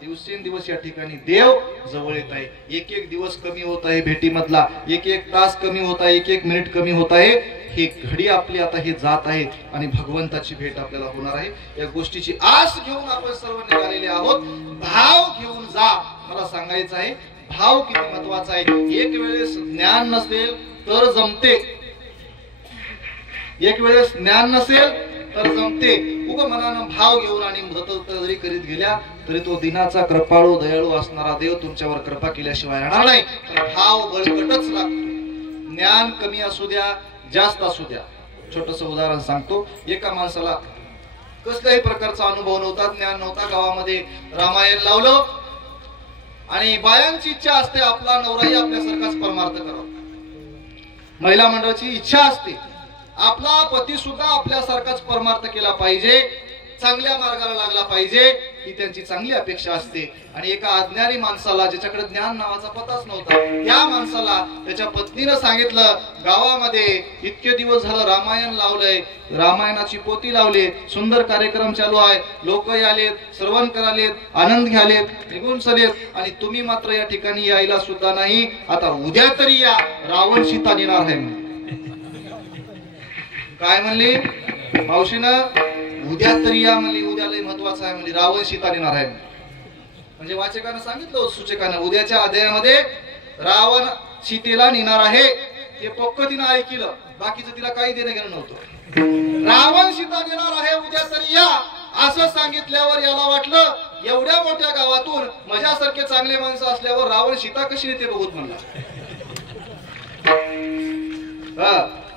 दिवसेंदिवस या ठिकाणी देव जवळ येत आहे. एक एक दिवस कमी होत आहे भेटीमधला, एक एक तास कमी होत आहे, एक एक मिनिट कमी होत आहे. ही घडी आपली आता हे जात आहे आणि भगवंताची भेट आपल्याला होणार आहे. या गोष्टीची आस घेऊन आपण सर्व निघालेले आहोत. भाव घेऊन जा. मला सांगायचं आहे, भाव किती महत्वाचा आहे. एक वेळेस ज्ञान नसेल तर जमते, एक वेळेस ज्ञान नसेल तर जमते. उग मनानं भाव घेऊन आणि मदत जरी करीत गेल्या तरी तो दिनाचा कृपाळू दयाळू असणारा देव तुमच्यावर कृपा केल्याशिवाय राहणार नाही. भाव बळकटच लागतो. ज्ञान कमी असू द्या जास्त असू द्या. छोटस उदाहरण सांगतो. एका माणसाला कसल्याही प्रकारचा अनुभव नव्हता, ज्ञान नव्हता. गावामध्ये रामायण लावलं आणि बायांची इच्छा असते आपला नवराही आपल्यासारखाच परमार्थ करावा. महिला मंडळाची इच्छा असते आपला पती सुद्धा आपल्यासारखाच परमार्थ केला पाहिजे, चांगल्या मार्गाला लागला पाहिजे, ही त्यांची चांगली अपेक्षा असते. आणि एका अज्ञानी माणसाला, ज्याच्याकडे ज्ञान नावाचा पताच नव्हता, त्या माणसाला त्याच्या पत्नीनं सांगितलं, गावामध्ये इतके दिवस झालं रामायण लावलंय, रामायणाची पोती लावली, सुंदर कार्यक्रम चालू आहे, लोक आलेत, श्रवण करालेत, आनंद घ्यालेत, निघून चलेत, आणि तुम्ही मात्र या ठिकाणी यायला सुद्धा नाही. आता उद्या तरी या, रावण सीता येणार आहे. काय म्हणली मावशीनं? उद्या तरी या म्हणली. उद्या लय महत्वाचं आहे म्हणली, रावण सीता येणार आहे. म्हणजे वाचकानं सांगितलं, सूचकानं, उद्याच्या अध्यायामध्ये रावण सीतेला नेणार आहे. हे पक्क तिनं ऐकलं, बाकीचं तिला काही देणं घेणं नव्हतं. रावण सीता नेणार आहे, उद्या तरी या असं सांगितल्यावर याला वाटलं, एवढ्या मोठ्या गावातून माझ्यासारखे चांगले माणसं असल्यावर रावण सीता कशी नेते बघूत म्हणला.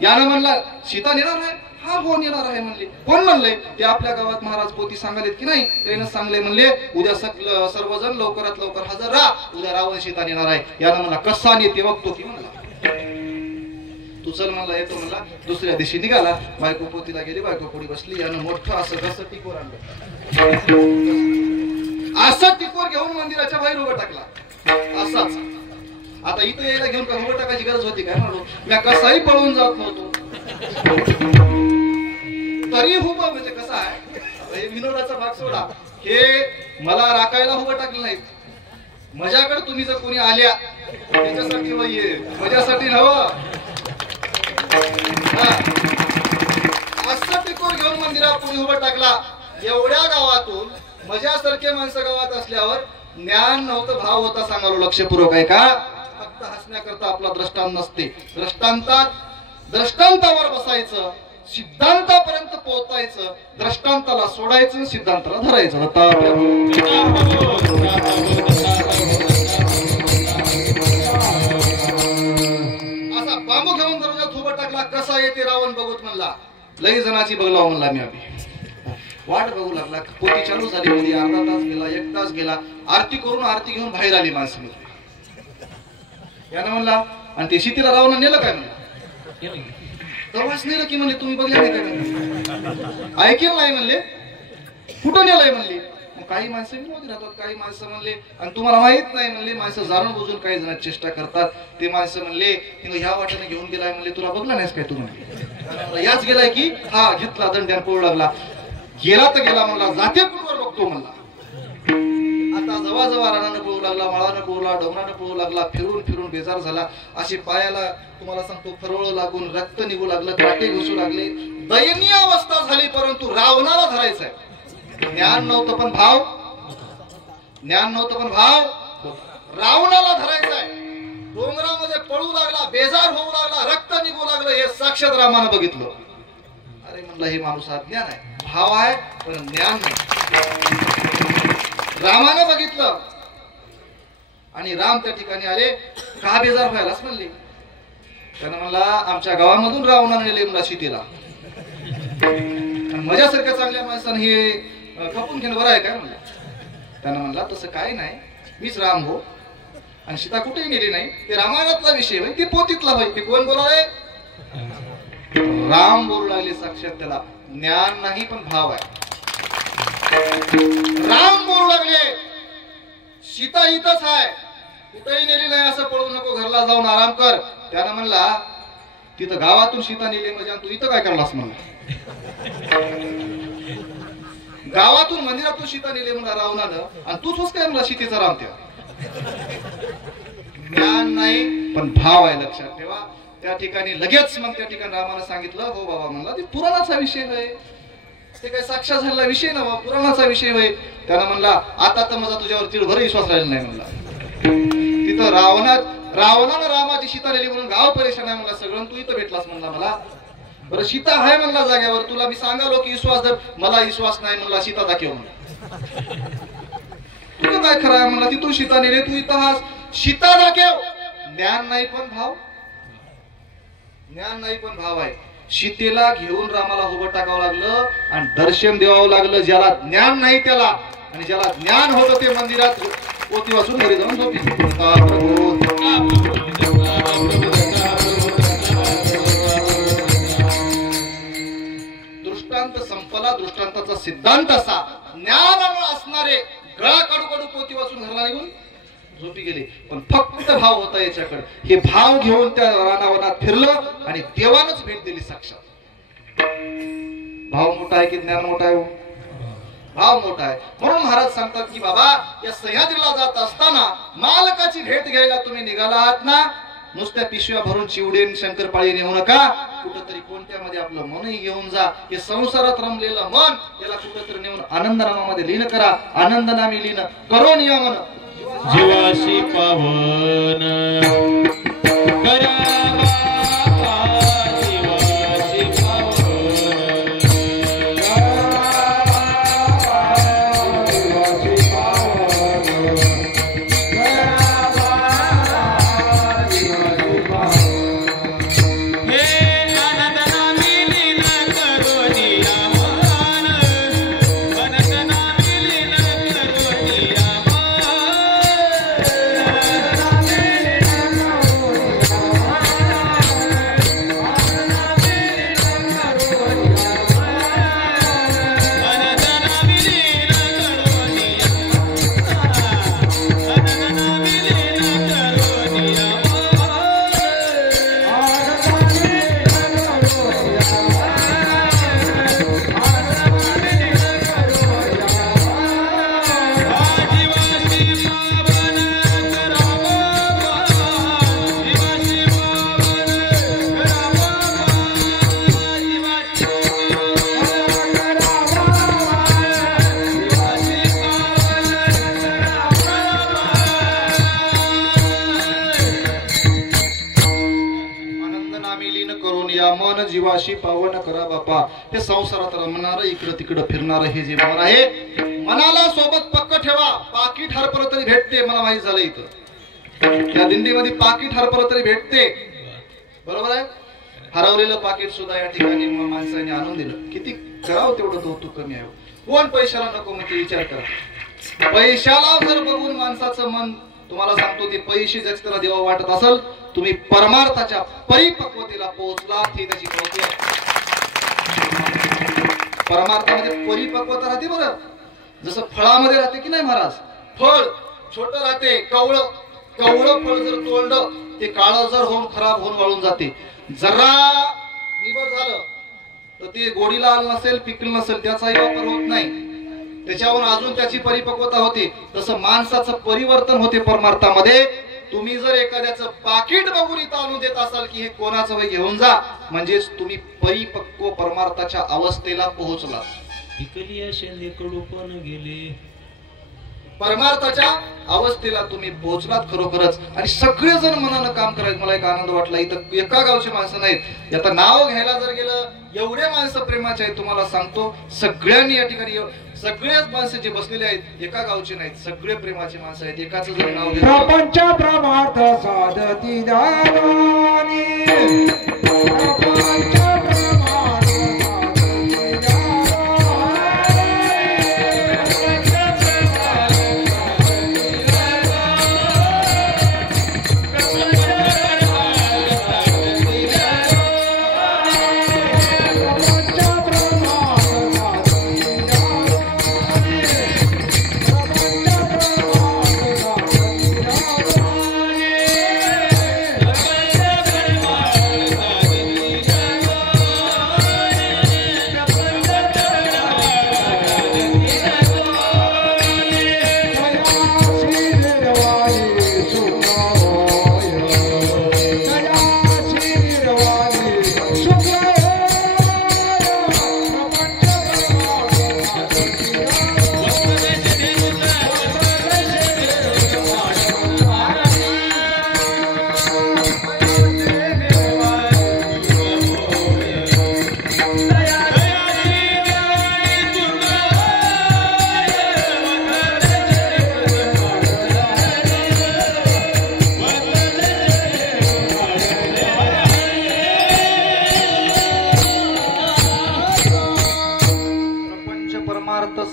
यानं म्हणला सीता नेणार आहे? हा हो नेणार आहे म्हणले. कोण म्हणले? ते आपल्या गावात महाराज पोती सांगालेत की नाही, त्यानं सांगले म्हणले, उद्या सर्वजण लवकरात लवकर हजर राहा, उद्या रावण सीता नेणार आहे. यानं म्हणला कसा नेते बघतो की म्हणला. तू चल म्हणला, येतो म्हणला. दुसऱ्या दिवशी निघाला, बायको पोतीला गेली, बायको पुढे बसली. यानं मोठं असं कसं टिकोर आणलं, असं टिकोर घेऊन मंदिराच्या बाहेर उभं टाकला. असाच. आता इथं यायला घेऊन का उभं टाकायची गरज होती काय? म्हणलो मी कसाही पळून जात नव्हतो तरी उभं. म्हणजे कसं आहे, विनोदाचा भाग सोडा, हे मला राखायला उभं टाकलं नाही. माझ्याकडे तुम्ही जर कोणी आल्या त्याच्यासाठी माझ्यासाठी नव्ह, असं टिकोर घेऊन मंदिरापुढे उभं टाकला. एवढ्या गावातून माझ्यासारखे माणसं गावात असल्यावर ज्ञान नव्हतं, भाव होता. सांगालो लक्षपूर्वक आहे का? फक्त हसण्याकरता आपला दृष्टांत नसते. दृष्टांतावर बसायचं, सिद्धांतापर्यंत पोहोचायचं, दृष्टांताला सोडायचं, सिद्धांताला धरायचं. असा बांबू घेऊन दरवाजात उभा टाकला. कसा येते रावण बघूत म्हणला. लई जणाची बघलाव म्हणला मी. आम्ही वाट बघू लागला. पोती चालू झाली, मध्ये अर्धा तास गेला, 1 तास गेला. आरती करून आरती घेऊन बाहेर आली माणसं. यानं म्हणला, आणि ते सीतेला रावण नेलं काय म्हणलं? तेव्हाच नेलं की म्हणले, तुम्ही बघले नाही काय? ऐकेल नाही म्हणले. कुठं नेलंय म्हणले. मग काही माणसं विरोधी राहतात, काही माणसं म्हणले, आणि तुम्हाला माहित नाही म्हणले, माणसं जाणून बुजून काही जण चेष्टा करतात. ते माणसं म्हणले, ह्या वाटेने घेऊन गेलाय म्हणले, तुला बघला नाहीस काय? तू म्हणले याच गेलाय की? हा, घेतला दंड्यान पळू लागला. गेला तर गेला म्हणला, जाते कुठवर बघतो म्हणला. आता जवळ रानानं पळू लागला, माळानं पळू लागला, डोंगरानं पळू लागला, फिरून फिरून बेजार झाला. अशी पायाला तुम्हाला सांगतो फरवळ लागून रक्त निघू लागलं, काटे घुसू लागले, दयनीय अवस्था झाली. परंतु रावणाला धरायचंय. ज्ञान नव्हतं पण भाव, ज्ञान नव्हतं पण भाव, रावणाला धरायचंय. डोंगरामध्ये पळू लागला, बेजार होऊ लागला, रक्त निघू लागलं. हे साक्षात रामानं बघितलं. अरे म्हणलं हे माणूस अज्ञान आहे, भाव आहे पण ज्ञान नाही. रामानं बघितलं आणि राम त्या ठिकाणी आले. का बेजार व्हायलाच म्हणले. त्यानं म्हणला आमच्या गावामधून रावणाने नेले मला सीतेला. माझ्यासारख्या चांगल्या माणसानं हे खपून घेणं बरं आहे काय म्हणलं. त्यानं म्हणला तसं काय नाही, मीच राम हो. आणि सीता कुठेही गेली नाही. ते रामायणातला विषय होय, ते पोतीतला होय. ते कोण बोलावे? राम बोलू लागले साक्षात. त्याला ज्ञान नाही पण भाव आहे. राम बोलू लागले सीता इथंच आहे, कुठेही नेली नाही, असं पळू नको, घरला जाऊन आराम कर. त्यानं म्हणला तिथं गावातून सीता नेली म्हणजे तू इथं काय करलास म्हणला. गावातून मंदिरातून सीता नेली म्हणा रावणानं, आणि तूच होस काय म्हणला सीतेचा राम. त्या ज्ञान नाही पण भाव आहे, लक्षात ठेवा. त्या ठिकाणी लगेच मग त्या ठिकाणी रामानं सांगितलं हो बाबा म्हणला ते पुराणाचा विषय आहे, ते काही साक्षात झालेला विषय ना, पुराणाचा विषय होय. त्यानं म्हणला आता तर माझा तुझ्यावर तिळभर विश्वास राहिला नाही म्हणला. तिथं रावणानं रामाची सीता नेली म्हणून गाव परेशान आहे म्हणला सगळं, तू इथं भेटलास म्हणला मला. बरं सीता आहे म्हणला जाग्यावर, तुला मी सांगालो की विश्वास जर मला विश्वास नाही म्हणला सीता दाखव म्हणला. तुझं काय खरं आहे म्हणला, तिथून सीता नेले, तू इथं हा सीता दाखव. ज्ञान नाही पण भाव, ज्ञान नाही पण भाव आहे. सीतेला घेऊन रामाला उभं टाकावं लागलं आणि दर्शन द्यावं लागलं. ज्याला ज्ञान नाही त्याला, आणि ज्याला ज्ञान होतं ते मंदिरात पोती वाचून घरी जाऊन झोपी. दृष्टांत संपला. दृष्टांताचा सिद्धांत असा, ज्ञान असणारे गळा काढू काढू पोती वाचून घरला निघून झोपी गेले. पण फक्त भाव होता याच्याकडे. हे भाव घेऊन त्या रानावनात फिरलं आणि देवानच भेट दिली साक्षात. भाव मोठा आहे की ज्ञान मोठा आहे? भाव मोठा आहे. म्हणून महाराज सांगतात की बाबा या सह्याद्रीला जात असताना मालकाची भेट घ्यायला तुम्ही निघाला आहात ना, नुसत्या पिशव्या भरून चिवडेन शंकरपाळी नेऊ नका. कुठंतरी कोणत्यामध्ये आपलं मनही घेऊन जा. हे संसारात रमलेलं मन याला कुठंतरी नेऊन आनंद नामामध्ये लीन करा. आनंद नामी लीन करून या मन जीवाशी पावन करा. जीवाशी पावन करा बापा. हे संसारात रमणार इकडं तिकडं फिरणार हे जे मन आहे, मनाला सोबत पक्क ठेवा. पाकिट हरपलं तरी भेटते, मला माहित झालं इथं या दिंडीमध्ये पाकिट हरपलं तरी भेटते. बरोबर आहे. हरवलेलं पाकिट सुद्धा या ठिकाणी माणसाने आणून दिलं. किती करावं तेवढं कौतुक कमी आहे. कोण पैशाला नको म्हणजे विचार करा. पैशाला जर बघून माणसाचं मन, तुम्हाला सांगतो ते पैसे जर त्याला देवा वाटत असेल, तुम्ही परमार्थाच्या परिपक्वतेला पोहोचला ही त्याची पावती आहे. परमार्थामध्ये परिपक्वता राहते बरं. जसं फळामध्ये राहते की नाही महाराज, फळ छोट राहते, कवळं फळ जर तोडलं ते काळं जर होऊन खराब होऊन वाळून जाते. जरा निबर झालं तर ते गोडीला आलं नसेल, पिकलं नसेल, त्याचाही वापर होत नाही. त्याच्यावर अजून त्याची परिपक्वता होते, तसं माणसाचं परिवर्तन होते परमार्थामध्ये. तुम्ही जर एखाद्याचं पाकिट बघून इथं आणून देत असाल की हे कोणाचं वय घेऊन जा, म्हणजेच तुम्ही परिपक्व परमार्थाच्या अवस्थेला पोहोचला. इकलिया शेंदेकडू पण गेले, परमार्थाच्या अवस्थेला तुम्ही पोहोचलात खरोखरच. आणि सगळेजण मनानं काम करायचं. मला एक आनंद वाटला, इथं एका गावची माणसं नाहीत. आता नाव घ्यायला जर गेलं, एवढे माणसं प्रेमाचे आहेत तुम्हाला सांगतो. सगळ्यांनी या ठिकाणी, सगळेच माणसं जे बसलेले आहेत एका गावचे नाहीत, सगळे प्रेमाचे माणसं आहेत. एकाच जर नाव घेतलं, प्रपंच प्रमार्थ साधती दानी, प्रपंच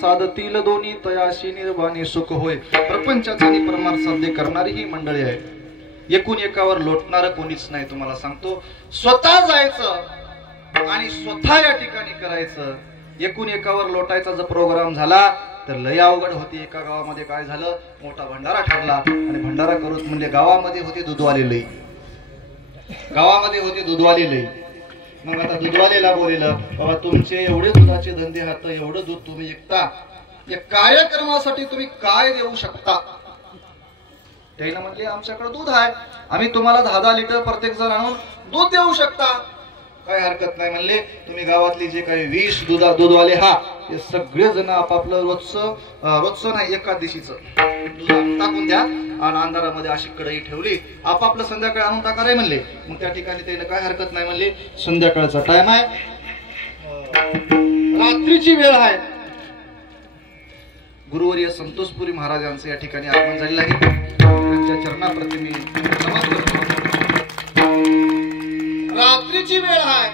साधतील दोन्ही तयाशी निर्वाणी सुख होय. प्रपंचाचा आणि परमार्थ साध्य करणारी ही मंडळी आहे. एकूण एकावर लोटणार कोणीच नाही. तुम्हाला सांगतो, स्वतः जायचं आणि स्वतः या ठिकाणी करायचं. एकूण एकावर लोटायचा जर प्रोग्राम झाला तर लय अवघड होती. एका गावामध्ये काय झालं, मोठा भंडारा ठरला आणि भंडारा करूच म्हणजे गावामध्ये होते दूधवाले लई, गावामध्ये होते दूधवाले लई. मग आता दूधवालेला बोललेलं, बाबा तुमचे एवढे दुधाचे धंदे हात, एवढं दूध तुम्ही विकता, या कार्यक्रमासाठी तुम्ही काय देऊ शकता? त्याला म्हणले आमच्याकडे दूध आहे, आम्ही तुम्हाला 10-10 लिटर प्रत्येक जण आणून दूध देऊ शकता, काय हरकत नाही म्हणले. तुम्ही गावातली जे काही 20 दूधवाले हा हे सगळे जण आपापलं रोजचं नाही एका दिवशीचं दूध टाकून द्या आणि अंधारामध्ये अशी कढई ठेवली, आपापलं संध्याकाळी आणून टाका रे म्हणले. मग त्या ठिकाणी त्याला काय हरकत नाही म्हणले. संध्याकाळचा टाइम आहे, रात्रीची वेळ आहे. गुरुवर्य संतोषपुरी महाराजांचं या ठिकाणी आगमन झालेलं आहे. त्यांच्या चरणाप्रती मी नमन करतो. रात्रीची वेळ आहे.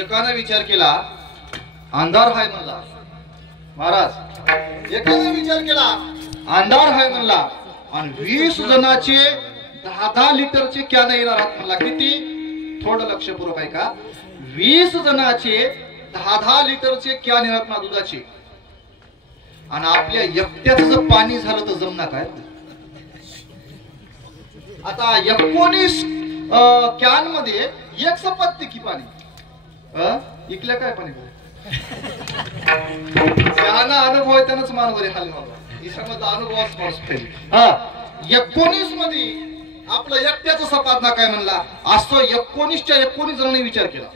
एकाने विचार केला, अंधार आहे म्हणला महाराज. एकाने विचार केला, अंधार आहे म्हणला आणि 20 जणांचे 10-10 लिटरचे कॅन येणार आहात म्हणला. किती? थोडं लक्षपूर्वक आहे का? 20 जणांचे 10-10 लिटरचे कॅन येणार ना दुधाचे. आणि आपल्या एकट्याचं जर पाणी झालं तर जमणार काय? आता 19 कॅन मध्ये 1 सपात की पाणी इकलं काय पाणी? ज्यानं अनुभव आहे त्यानंच मानवरी हाल बाबा. ही समज अनुभवाच माणूस पाहिजे. 19 मध्ये आपलं एकट्याचं सपात ना काय म्हणला. असं 19च्या 19 जणांनी विचार केला.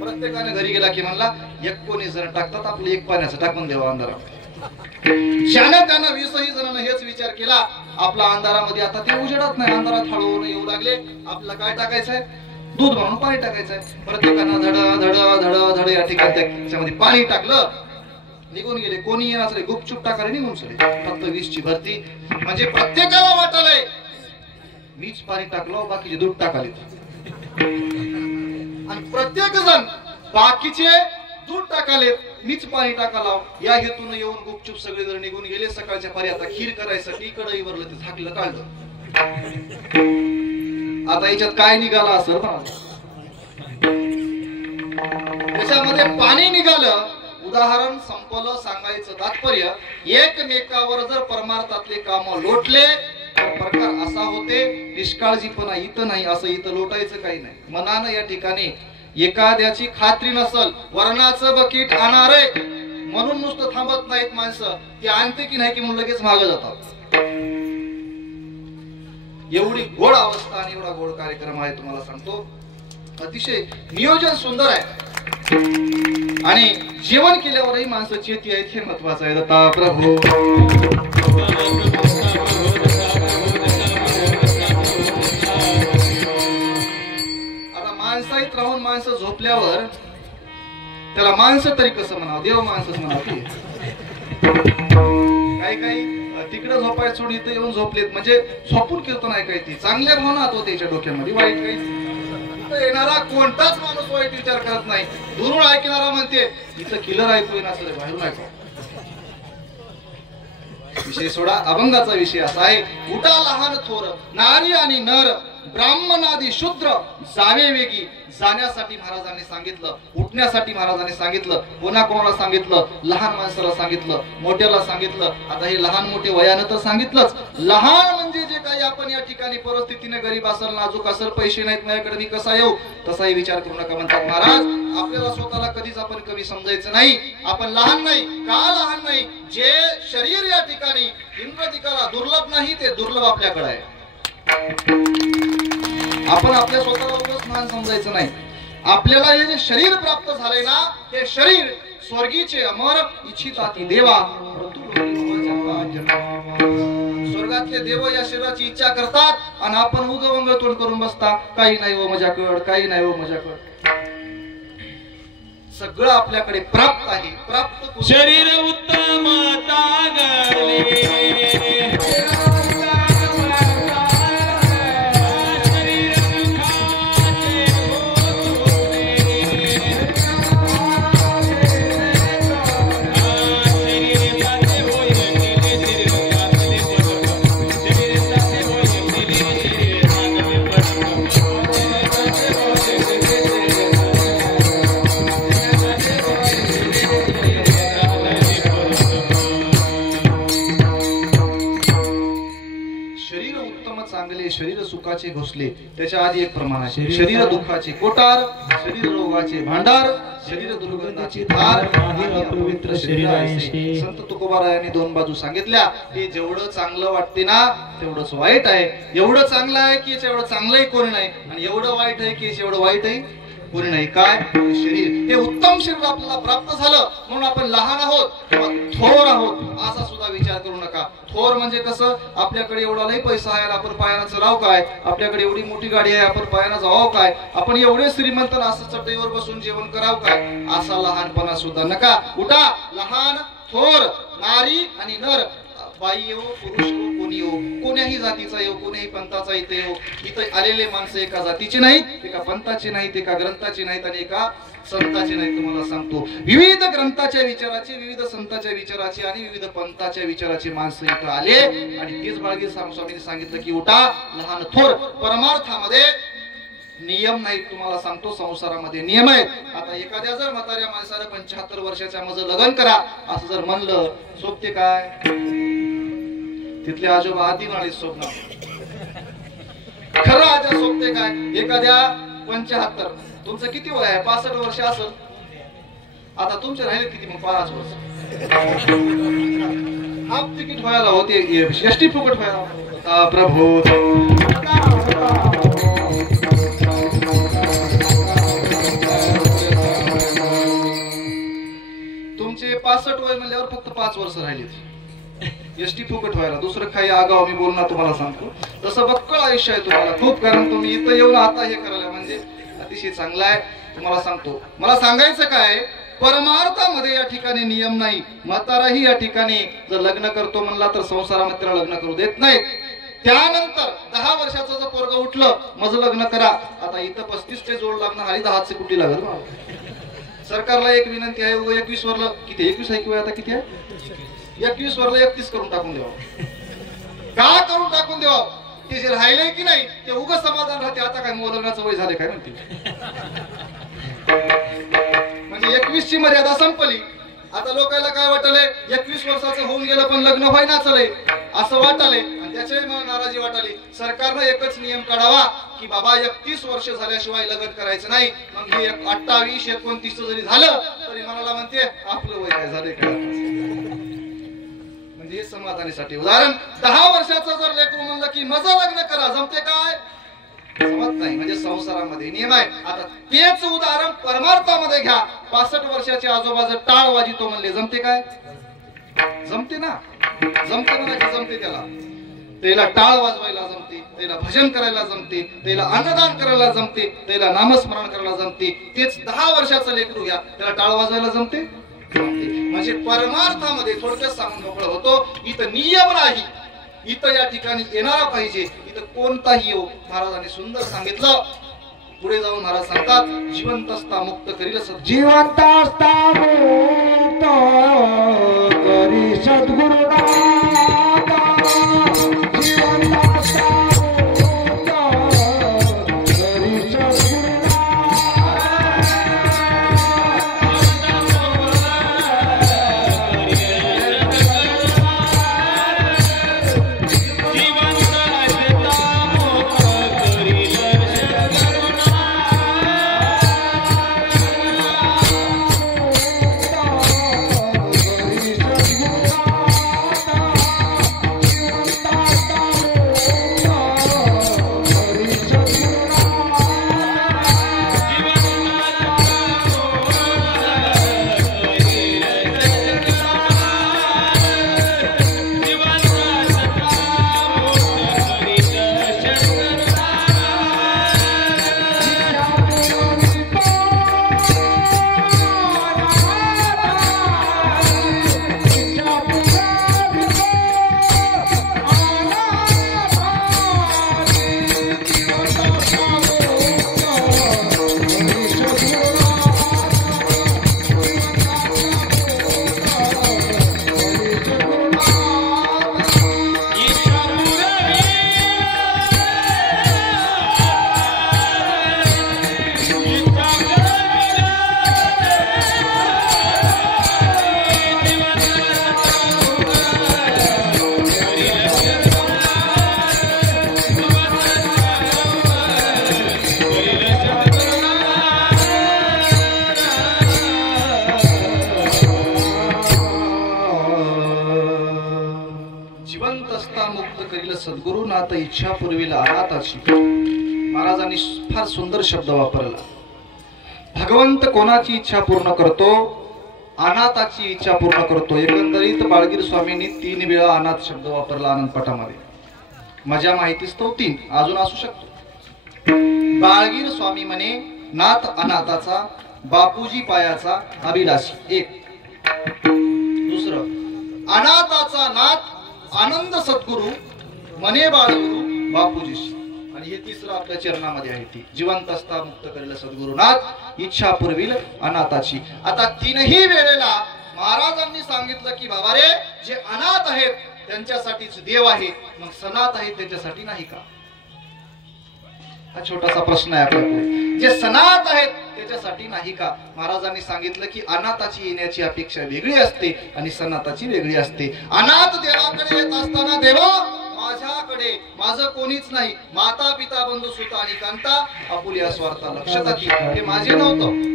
प्रत्येकाने घरी गेला की म्हणला 19 जण टाकतात, आपलं एक पाण्याचं टाकून द्यावं अंधारामध्ये. ज्यानं त्यानं 20 जणांना हेच विचार केला. आपला अंधारामध्ये आता ते उजेडत नाही, अंधारात हळूहळू येऊ लागले. आपलं काय टाकायचंय? दूध म्हणून पाणी टाकायचंय. प्रत्येकानं धड धड धड धड या ठिकाणी त्याच्यामध्ये पाणी टाकलं, निघून गेले. कोणी येणार रे, गुपचूप टाकायला निघून सरे. फक्त 20 ची भरती म्हणजे प्रत्येकाला वाटलंय मीच पाणी टाकलं, बाकीचे दूध टाकाले. आणि प्रत्येक जण बाकीचे दूध टाकाले, मीच पाणी टाकाला या हेतून येऊन गुपचूप सगळे जण निघून गेले. सकाळच्या पारी आता खीर करायसाठी कढईवरलं ते झाकलं काढलं. आता याच्यात काय निघालं असं त्याच्यामध्ये पाणी निघालं. उदाहरण संपलं. सांगायचं तात्पर्य, एकमेकावर जर परमार्थातले काम लोटले तर प्रकार असा होते, निष्काळजीपणा इथं नाही, असं इथं लोटायचं काही नाही. मनानं या ठिकाणी एखाद्याची खात्री नसल, वर्णाचं बकीट आणारे म्हणून नुसतं थांबत नाहीत माणसं, ती आणते की नाही की म्हणून लगेच मागे जातात. एवढी गोड अवस्था आणि एवढा गोड कार्यक्रम आहे, तुम्हाला सांगतो. अतिशय नियोजन सुंदर आहे आणि जेवण केल्यावरही माणसं चेती आहेत, हे महत्वाचं आहे. दत्ता प्रभू आता माणसाहीत राहून माणसं झोपल्यावर त्याला माणसं तरी कसं म्हणावं, देव माणसंच म्हणावं. काही काही तिकडे झोपायला सोडून इथं येऊन झोपलेत, म्हणजे झोपून कीर्तन ऐकायची. चांगल्या भावना तो त्याच्या डोक्यामध्ये, वाईट काही येणारा कोणताच माणूस वाईट विचार करत नाही. दुरून ऐकणारा म्हणते इथं किलर ऐकू येणार, बाहेरून ऐकू. विषय सोडा, अभंगाचा विषय असा आहे. उठा लहान थोर, नारी आणि नर, ब्राह्मणादी शूद्र जावे वेगी. जाण्यासाठी महाराजांनी सांगितलं, उठण्यासाठी महाराजांनी सांगितलं. कोणाकोणाला सांगितलं? लहान माणसाला सांगितलं, मोठ्याला सांगितलं. आता हे लहान मोठे वयानं तर सांगितलंच. लहान म्हणजे जे काही आपण या ठिकाणी परिस्थितीने गरीब असेल, नाजूक असेल, पैसे नाहीत माझ्याकडे, मी कसा येऊ, तसाही विचार करू नका म्हणतात महाराज. आपल्याला स्वतःला कधीच आपण कमी समजायचं नाही. आपण लहान नाही. का लहान नाही? जे शरीर या ठिकाणी इंद्रदिकाला दुर्लभ नाही, ते दुर्लभ आपल्याकडे आहे. आपण आपल्या स्वतःला उगाच महान समजायचं नाही. आपल्याला हे जे शरीर प्राप्त झालंय ना, हे शरीर स्वर्गीचे अमर इच्छिताती देवा. स्वर्गातले देव या शरीराची इच्छा करतात आणि आपण उगवंग तोड करून बसता. काही नाही हो मजाकड, काही नाही हो मजाकड. सगळं आपल्याकडे प्राप्त आहे. प्राप्त शरीर उत्तम तागले शरीर सुखाचे घोसले. त्याच्या आधी एक प्रमाण आहे. शरीर दुःखाचे कोटार, शरीर रोगाचे भांडार, शरीर दुर्गंधाची धार, पवित्र शरीर आहे. संत तुकोबारायांनी दोन बाजू सांगितल्या की जेवढं चांगलं वाटते ना तेवढंच वाईट आहे. एवढं चांगलं आहे की एवढं चांगलंही कोणी नाही, आणि एवढं वाईट आहे की एवढं वाईटही कोणी नाही. काय? शरीर. हे उत्तम शरीर आपल्याला प्राप्त झालं म्हणून आपण लहान आहोत किंवा थोर आहोत असा सुद्धा विचार करू नका. थोर म्हणजे कसं? आपल्याकडे एवढा नाही पैसा आहे, आपण पायानं चलाव काय? आपल्याकडे एवढी मोठी गाडी आहे, आपण पायानं जावं काय? आपण एवढे श्रीमंत असं चटईवर बसून जेवण करावं काय? असा लहानपणा सुद्धा नका. उठा. लहान थोर, नारी आणि नर, बाई येऊ पुरुष येऊ कोणी येऊ, कोण्याही जातीचा येऊ, कोण्याही पंथाचा इथे येऊ. इथं आलेले माणसं एका जातीची नाहीत, एका पंथाची नाहीत, एका ग्रंथाची नाहीत आणि एका संताची नाहीत. तुम्हाला सांगतो, विविध ग्रंथाच्या विचाराचे, विविध संतांच्या विचाराचे आणि विविध पंथाच्या विचाराचे माणसं इथं आले. आणि तेच बाळगी स्वामींनी सांगितलं की उठा लहान थोर. परमार्थामध्ये नियम नाहीत. तुम्हाला सांगतो, संसारामध्ये नियम आहेत. आता एखाद्या जर म्हाताऱ्या माणसाला 75 वर्षाच्या माझं लग्न करा असं जर म्हणलं, सोबते काय? तिथले आजोबा हाती नाळी स्वप्न. खरं आजा सोबते काय? एखाद्या 75, तुमचं किती वय आहे? 65 वर्ष असेल. आता तुमचे राहिले किती मग? 5 वर्ष. हाफ तिकीट व्हायला होते, एसटी फुकट व्हायला. प्रभू तुमचे 65 वय म्हणल्यावर फक्त 5 वर्ष राहिलेत. एसटी फुकट व्हायला. दुसरं काही आगाव मी बोलणार तुम्हाला सांगतो. तसं बक्कळ आयुष्य आहे तुम्हाला खूप, कारण तुम्ही इथं येऊन आता हे करायला म्हणजे अतिशय चांगलं आहे. तुम्हाला सांगतो, मला सांगायचं काय, परमार्थामध्ये या ठिकाणी नियम नाही. म्हाताराही या ठिकाणी जर लग्न करतो म्हणला तर संसारामध्ये त्याला लग्न करू देत नाहीत. त्यानंतर 10 वर्षाचं जर पोरग उठलं माझं लग्न करा. आता इथं 35 जोड लागणार आणि 10 कुठे लागेल. सरकारला एक विनंती आहे, 21 वरलं किती? 21 आहे किंवा आता किती आहे? 21 वरला 31 करून टाकून द्यावं. का करून टाकून द्यावं? ते जे राहिले की नाही ते उगाच समाधान राहते. आता काय लग्नाचं वय झाले काय म्हणते, म्हणजे 21 ची मर्यादा संपली. आता लोकांना काय वाटले, 21 वर्षाचं होऊन गेलं पण लग्न व्हायना चले असं वाटले, आणि त्याच्याही मला नाराजी वाटली. सरकारनं एकच नियम काढावा की बाबा 31 वर्ष झाल्याशिवाय लग्न करायचं नाही. मग हे 28 29 जरी झालं तरी मला कोणाला म्हणते आपलं वय काय झालंय का, म्हणजे समाधानीसाठी. उदाहरण 10 वर्षाचं जर लेकरू म्हणलं की माझं लग्न करा, जमते काय? जमत नाही. म्हणजे संसारामध्ये नियम आहे. आता तेच उदाहरण परमार्थामध्ये घ्या. 65 वर्षाचे आजोबा जर टाळ वाजितो म्हणले, जमते काय? जमते ना. जमते ना की जमते त्याला टाळ वाजवायला जमते, त्याला भजन करायला जमते, त्याला अन्नदान करायला जमते, त्याला नामस्मरण करायला जमते. तेच 10 वर्षाचं लेकरू घ्या, त्याला टाळ वाजवायला जमते. म्हणजे परमार्थामध्ये थोडक्यात सांगून मोकळं होतो. इथं नियम नाही, इथं या ठिकाणी येणारा पाहिजे. इथं कोणताही येऊ. महाराजांनी सुंदर सांगितलं. पुढे जाऊन महाराज सांगतात, जिवंत असता मुक्त करील सद्गुरू. जिवंत असता मुक्त करी सद्गुरुनाथ. जिवंत असता मुक्त करी सद्गुरुनाथ. सद्गुरुनाथ इच्छा पुरविला अनाथाची. महाराजांनी फार सुंदर शब्द वापरला. भगवंत कोणाची इच्छा पूर्ण करतो? अनाथाची इच्छा पूर्ण करतो. एकंदरीत बाळगीर स्वामींनी 3 वेळा अनाथ शब्द वापरला आनंदपाठामध्ये. माझ्या माहितीस तो 3 अजून असू शकतो. बाळगीर स्वामी म्हणे नाथ अनाथाचा, बापूजी पायाचा अभिलाषी. 1. दुसरं, अनाथाचा नाथ आनंद सद्गुरु मने बाळगुरु बापूजीशी. आणि हे 3रं आपल्या चरणामध्ये आहे. ती जिवंत असता मुक्त करेल सद्गुरुनाथ इच्छा पुरविल अनाथाची. आता 3ही वेळेला महाराजांनी सांगितलं की बाबा रे, जे अनाथ आहेत त्यांच्यासाठीच देव आहे, मग सनाथ आहेत त्यांच्यासाठी नाही का? हा छोटासा प्रश्न आहे आपल्याकडे. जे सनाथ आहेत त्याच्यासाठी नाही का? महाराजांनी सांगितलं की अनाथाची येण्याची अपेक्षा वेगळी असते आणि सनाथाची वेगळी असते. अनाथ देवाकडे येत असताना, देवा माझ्याकडे माझं कोणीच नाही, माता पिता बंधू सुत आणि कांता आपुल्या स्वार्था लक्षात घे, हे माझे नव्हतं.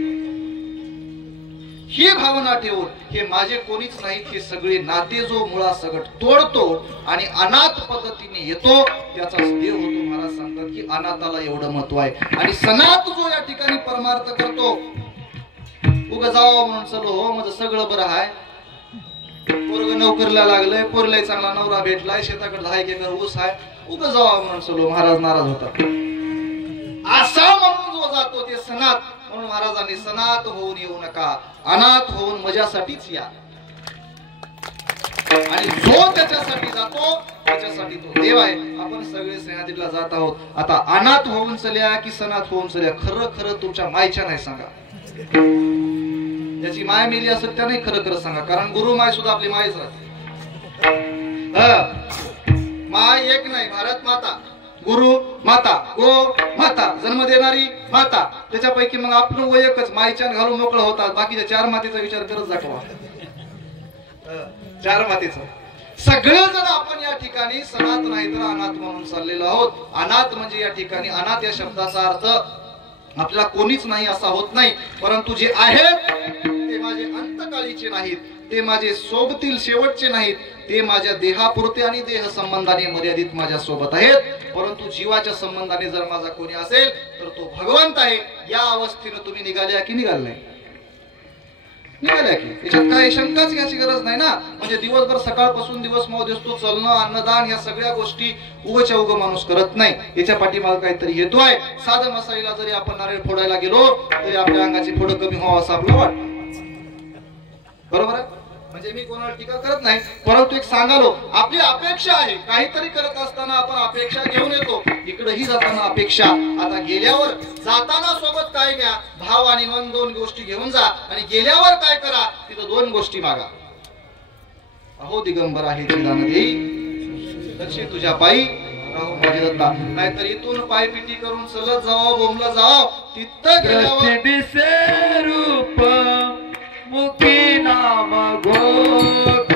ही भावना ठेवून हे माझे कोणीच नाहीत, हे सगळे नाते जो मुळा सगट तोडतो आणि अनाथ पद्धतीने येतो त्याचाच देव होतो. महाराज सांगतात की अनाथाला एवढं महत्व आहे. आणि सनात जो या ठिकाणी परमार्थ करतो, उग जावं म्हणून चलो हो माझं सगळं बरं आहे, पोरग नोकरीला लागलंय, पोरलाय चांगला नवरा भेटलाय, शेताकडे 10 एकर ऊस आहे, उग जावा म्हणून चलो. महाराज नाराज होतात. असा म्हणून जो जातो ते सनात. म्हणून महाराजांनी सनात होऊन येऊ नका, अनाथ होऊन माझ्यासाठीच या. आणि जो त्याच्यासाठी जातो त्याच्यासाठी तो देव आहे. आपण सगळे सह्याद्रीला जात आहोत. आता अनाथ होऊन चल्या की सनात होऊन चल्या, खरं खरं तुमच्या मायच्या नाही सांगा. ज्याची माय मेली असेल त्याने खरं खरं सांगा, कारण गुरु माय सुद्धा आपली मायच राहते. माय एक नाही, भारत माता, गुरु माता, गो माता, जन्म देणारी माता. त्याच्यापैकी मग आपण एकच मायच्या घालून मोकळं होतात. बाकीच्या 4 मातेचा विचार करत जातो. 4 मातेचा सगळेजण आपण या ठिकाणी सनात नाही तर अनाथ म्हणून चाललेलो आहोत. अनाथ म्हणजे या ठिकाणी अनाथ या शब्दाचा अर्थ आपल्याला कोणीच नाही असा होत नाही, परंतु जे आहेत ते माझे काळीचे नाहीत, ते माझे सोबतील शेवटचे नाहीत, ते माझ्या देहापुरते आणि देह संबंधाने मर्यादित माझ्या सोबत आहेत. परंतु जीवाच्या संबंधाने जर माझा कोणी असेल तर तो भगवंत आहे. या अवस्थेनं तुम्ही निघाल्या की निघाल नाही? निघाल्या की. याच्यात काय शंकाच घ्यायची गरज नाही ना. म्हणजे दिवसभर सकाळपासून दिवस मौ दिसतो चालणं, अन्नदान, ह्या सगळ्या गोष्टी उगच्या उग माणूस करत नाही. याच्या पाठीमागे काहीतरी हेतू आहे. साधं मसाईला जरी आपण नारळ फोडायला गेलो तरी आपल्या अंगाची फोडं कमी व्हावं असं आपलं वाटतं. बरोबर आहे? म्हणजे मी कोणाला टीका करत नाही, परंतु एक सांगालो, आपली अपेक्षा आहे. काहीतरी करत असताना आपण अपेक्षा घेऊन येतो, इकडेही जाताना अपेक्षा. आता गेल्यावर जाताना सोबत काय घ्या, भाव आणि मन, दोन गोष्टी घेऊन जा. आणि गेल्यावर काय करा, तिथं दोन गोष्टी मागा. अहो दिगंबर आहे चिदान देई, दक्षिण तुझ्या पायी राहू माझी दत्ता. नाहीतर इथून पायपिटी करून चलत जावं, बोंबला जावं, तिथं गेल्यावर रूप मुखी नाम गोख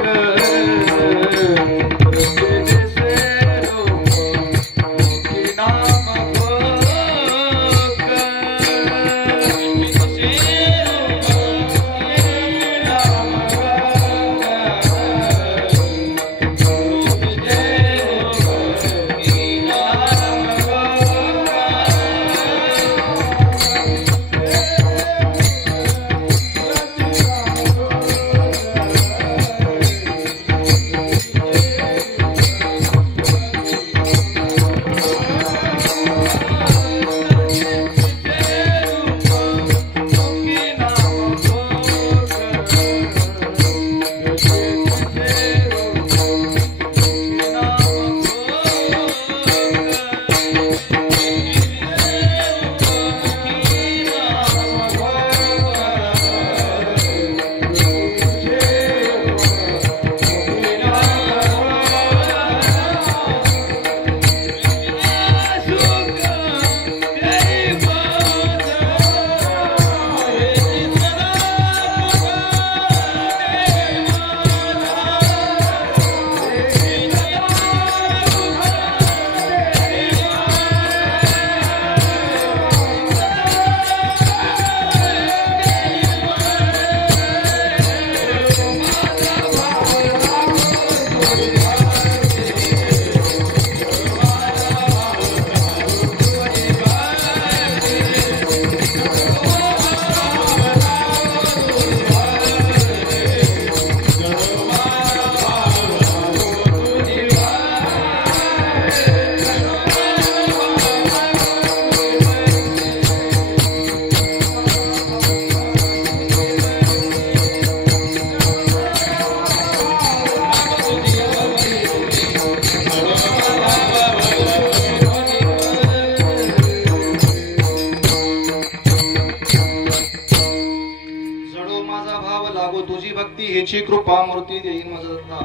हेची कृपा मूर्ती देईन मजदत्ता.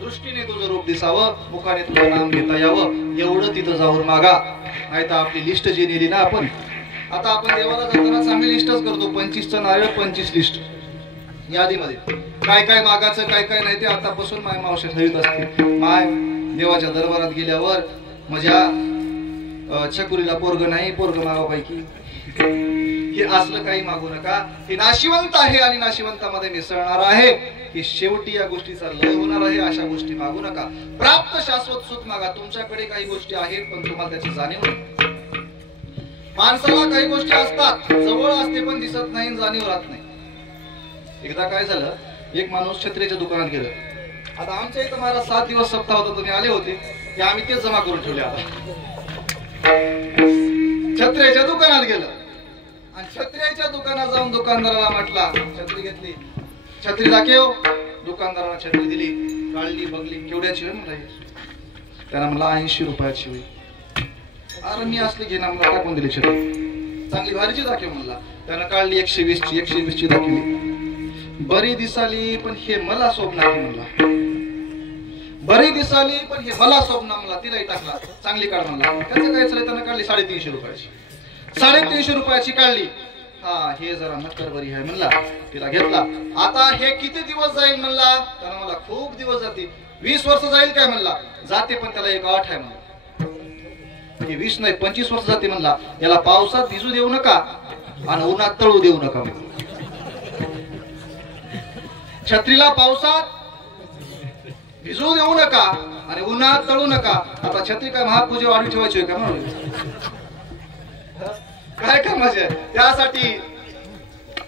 दृष्टीने तुझं रूप दिसावं, मुखाने तुझं नाम घेता यावं, एवढं तिथं जाऊन मागा. नाही तर आपली लिस्ट जी नेली ना आपण, आता आपण देवाला जाताना चांगली लिस्टच करतो. 25चं नारळ, 25 लिस्ट यादीमध्ये काय काय मागायचं, काय काय नाही ते आतापासून माय मावशी ठरवीत असते. माय देवाच्या दरबारात गेल्यावर माझ्या छकुरीला पोरग नाही, पोरग मागापैकी हे असलं काही मागू नका. हे नाशिवंत आहे आणि नाशिवंतामध्ये मिसळणार आहे. हे शेवटी या गोष्टीचा लय होणार आहे. अशा गोष्टी मागू नका. प्राप्त शाश्वत सुख मागा. तुमच्याकडे काही गोष्टी आहेत पण तुम्हाला त्याची जाणीव नाही. माणसाला काही गोष्टी असतात, जवळ असते पण दिसत नाही, जाणीव राहत नाही. एकदा काय झालं, एक माणूस छत्रीच्या दुकानात गेलं. आता आमच्या इथं मला 7 दिवस सप्ताह होता, तुम्ही आले होते की आम्ही तेच जमा करून ठेवले. आता छत्र्याच्या दुकानात गेलं आणि छत्र्याच्या दुकानात जाऊन दुकानदाराला म्हटला, छत्री घेतली, छत्री दाखव. दुकानदाराला छत्री दिली, काढली, बघली, केवढ्याची होय म्हणला. त्याला म्हणला 80 रुपयाची होई. अरे मी असली घेणार, मला टाकून दिली छत्री, चांगली भारीची दाखव म्हणला. त्यानं काढली 120ची, 120ची दाखवली. बरी दिसाली पण हे मला शोभ नाही म्हणला. बरी दिसाली पण हे मला शोभ ना म्हणला. तिलाही टाकला, चांगली काढ म्हणला. त्याचं काय चाललं, त्यानं काढली 350 रुपयाची. 350 रुपयाची काढली. हा हे जरा नक्कर बरी आहे म्हणला. तिला घेतला. आता हे किती दिवस जाईल म्हणला. त्यानं मला खूप दिवस जातील. 20 वर्ष जाईल काय म्हणला. जाते पण त्याला एक अट आहे म्हणला. हे 20 नाही 25 वर्ष जाते म्हणला. याला पावसात भिजू देऊ नका आणि उन्हात तळू देऊ नका. छत्रीला पावसात भिजू देऊ नका आणि उन्हात तळू नका. आता छत्री काय महापूजे वाढी ठेवायची का म्हणून काय कामाचे त्यासाठी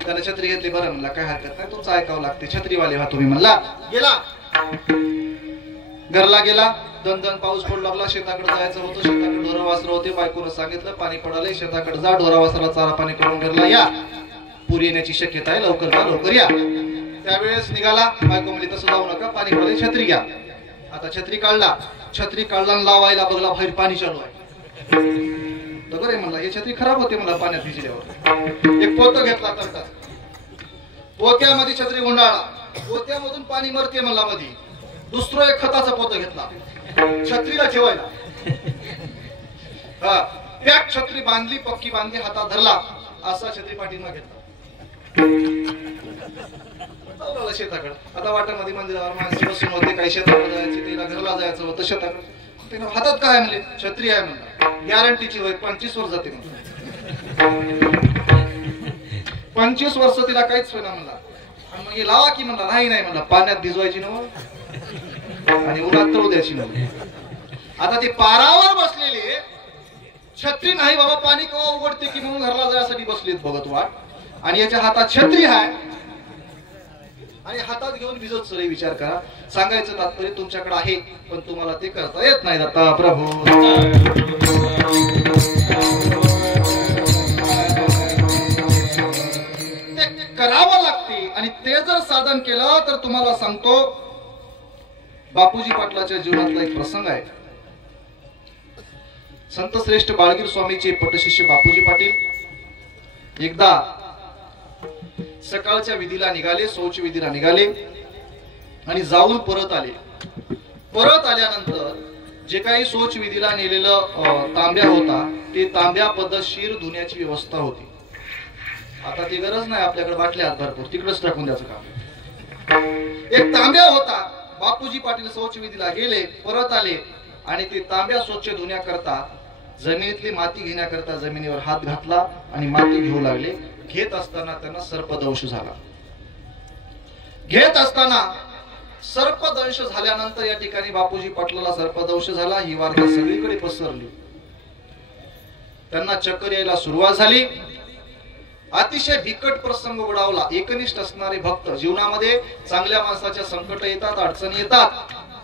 त्याला छत्री घेतली. बरं म्हणला काय हरकत नाही तुमचं ऐकावं लागते छत्रीवाले हा तुम्ही म्हणला. गेला घरला गेला. दन पाऊस पडू लागला. शेताकडे जायचं होतं. शेताकडे ढोरं वासरं होते. बायकोनं सांगितलं पाणी पडाले शेताकडे जा ढोरा वासराला चारा पाणी करून घरला या. पूर येण्याची शक्यता आहे लवकर जा लवकर या. त्यावेळेस निघाला. बायको म्हणली तसं जाऊ नका पाणी पडाले छत्री घ्या. आता छत्री काढला. छत्री काढला लावायला बघला बाहेर पाणी चालू आहे. तर बरे म्हणला हे छत्री खराब होते मला पाण्यात भिजल्यावर. एक पोतं घेतला तर पोत्यामध्ये छत्री गुंडाळला. पोत्यामधून पाणी मरते म्हणला मध्ये. दुसरं एक खताचं पोतं घेतला छत्रीला ठेवायला. हा पॅक छत्री बांधली पक्की बांधली हातात धरला असा छत्री पाठीमा घेतला. शेताकडे आता वाटामध्ये मंदिरावर माणसं बसून होते. काही शेताकडे जायचे तिला घरला जायचं होतं. शेताकडे तिला हातात काय म्हणले छत्री आहे म्हणला. गॅरंटीची होय 25 वर्ष जाते म्हणला. 25 वर्ष तिला काहीच होईना म्हणला. आणि मग हे लावा की म्हणला. नाही म्हणला पाण्यात भिजवायची नव्ह आणि उन्हात तळू द्यायची नव्ह. आता ते पारावर बसलेले छत्री नाही बाबा पाणी केव्हा उघडते की म्हणून घरला जायसाठी बसलेत बघत वाट. आणि याच्या हातात छत्री आहे आणि हातात घेऊन भिजत सगळे विचार करा. सांगायचं तात्पर्य तुमच्याकडे आहे पण तुम्हाला ते करता येत नाही. दत्ता प्रभू ते करावं लागते आणि ते जर साधन केलं तर तुम्हाला सांगतो बापूजी पाटलाच्या जीवनातला एक प्रसंग आहे. संत श्रेष्ठ बाळगीर स्वामीचे पटशिष्य बापूजी पाटील एकदा सकाळच्या विधीला निघाले. शौच विधीला निघाले आणि जाऊन परत आले. परत आल्यानंतर जे काही शौच विधीला नेलेलं तांब्या होता ते तांब्या पद्धतशीर धुण्याची व्यवस्था होती. आता ती गरज नाही आपल्याकडे बाटल्या हात भरपूर तिकडेच टाकून द्यायचं काम. एक तांब्या होता. बापूजी पाटील शौच विधीला गेले परत आले आणि ते तांब्या स्वच्छ धुण्याकरता जमिनीतली माती घेण्याकरता जमिनीवर हात घातला आणि माती घेऊ लागले. घेत असताना त्यांना सर्पदंश झाला. घेत असताना सर्पदंश झाल्यानंतर या ठिकाणी बापूजी पाटलाला सर्पदंश झाला. ही वार्ता सगळीकडे पसरली. त्यांना चक्कर यायला सुरुवात झाली. अतिशय बिकट प्रसंग ओढावला. एकनिष्ठ असणारे भक्त जीवनामध्ये चांगल्या माणसाच्या संकट येतात अडचणी येतात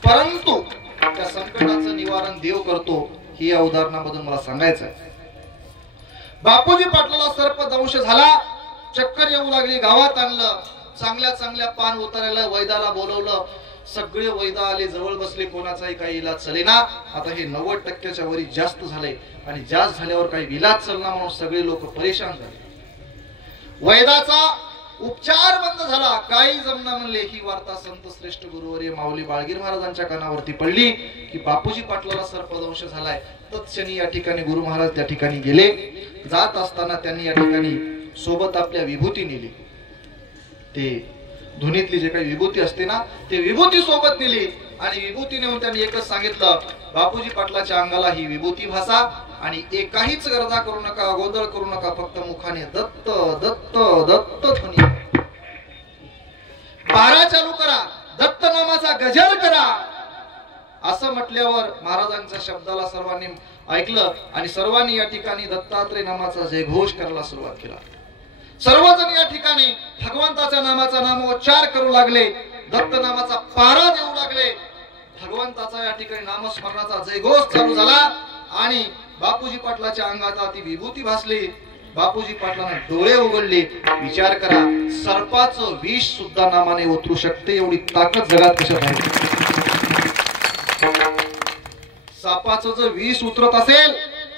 परंतु त्या संकटाचं निवारण देव करतो. ही या उदाहरणामधून मला सांगायचं आहे. बापूजी पाटलाला सर्पदंश झाला. चक्कर येऊ लागली. गावात आणलं. चांगल्या चांगल्या पान उतारायला वैदाला बोलवलं. सगळे वैदा आले जवळ बसले. कोणाचाही काही इलाज चलेना. आता हे 90% वरी जास्त झाले आणि जास्त झाल्यावर काही इलाज चलना म्हणून सगळे लोक परेशान झाले. वैदाचा उपचार बंद झाला. काही जमना म्हणले. ही वार्ता संत श्रेष्ठ गुरुवर्य माऊली बाळगीर महाराजांच्या कानावरती पडली की बापूजी पाटलाला सर्पदंश झालाय. तत्क्षणी या ठिकाणी गुरु महाराज त्या ठिकाणी गेले. जात असताना त्यांनी या ठिकाणी सोबत आपल्या विभूती नेली. ते धुनीतली जे काही विभूती असते ना ते विभूती सोबत नेली आणि विभूती नेऊन त्यांनी एकच सांगितलं बापूजी पाटलाच्या अंगाला ही विभूती भासा आणि काहीच गरजा करू नका गोंधळ करू नका फक्त मुखाने दत्त दत्त दत्त ध्वनी 12 चालू करा. दत्त नामाचा गजर करा. असं म्हटल्यावर महाराजांच्या शब्दाला सर्वांनी ऐकलं आणि सर्वांनी या ठिकाणी दत्तात्रय नामाचा जयघोष करायला सुरुवात केला. सर्वजण या ठिकाणी भगवंताच्या नामाचा नामोच्चार करू लागले. दत्त नामाचा पारा देऊ लागले. भगवंताचा या ठिकाणी नामस्मरणाचा जयघोष चालू झाला आणि बापूजी पाटलाच्या अंगात ती विभूती भासली. बापूजी पाटलांना डोळे उघडले. विचार करा सर्पाचं विष सुद्धा नामाने उतरू शकते एवढी ताकद जगात कशात आहे. सापाचं जर विष उतरत असेल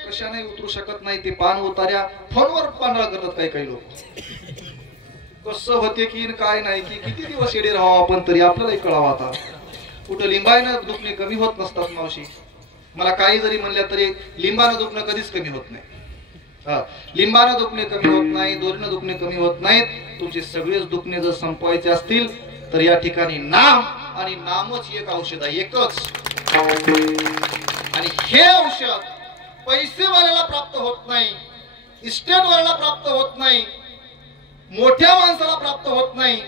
कशाने उतरू शकत नाही. ते पान उतार्या फोनवर पांढरा करतात काही लोक. कसं होते की काय नाही की किती दिवस येडे राहावं आपण तरी आपल्यालाही कळावं. आता कुठं लिंबानं दुखणे कमी होत नसतात मावशी. मला काही जरी म्हणल्या तरी लिंबानं दुखणं कधीच कमी होत नाही. लिंबानं दुखणे कमी होत नाही. दोरीनं दुखणे कमी होत नाहीत. तुमचे सगळेच दुखणे जर संपवायचे असतील तर या ठिकाणी नाम आणि नामच एक औषध आहे. एकच. आणि हे औषध पैसेवाल्याला प्राप्त होत नाही. इस्टेटवाल्याला प्राप्त होत नाही. मोठ्या माणसाला प्राप्त होत नाही.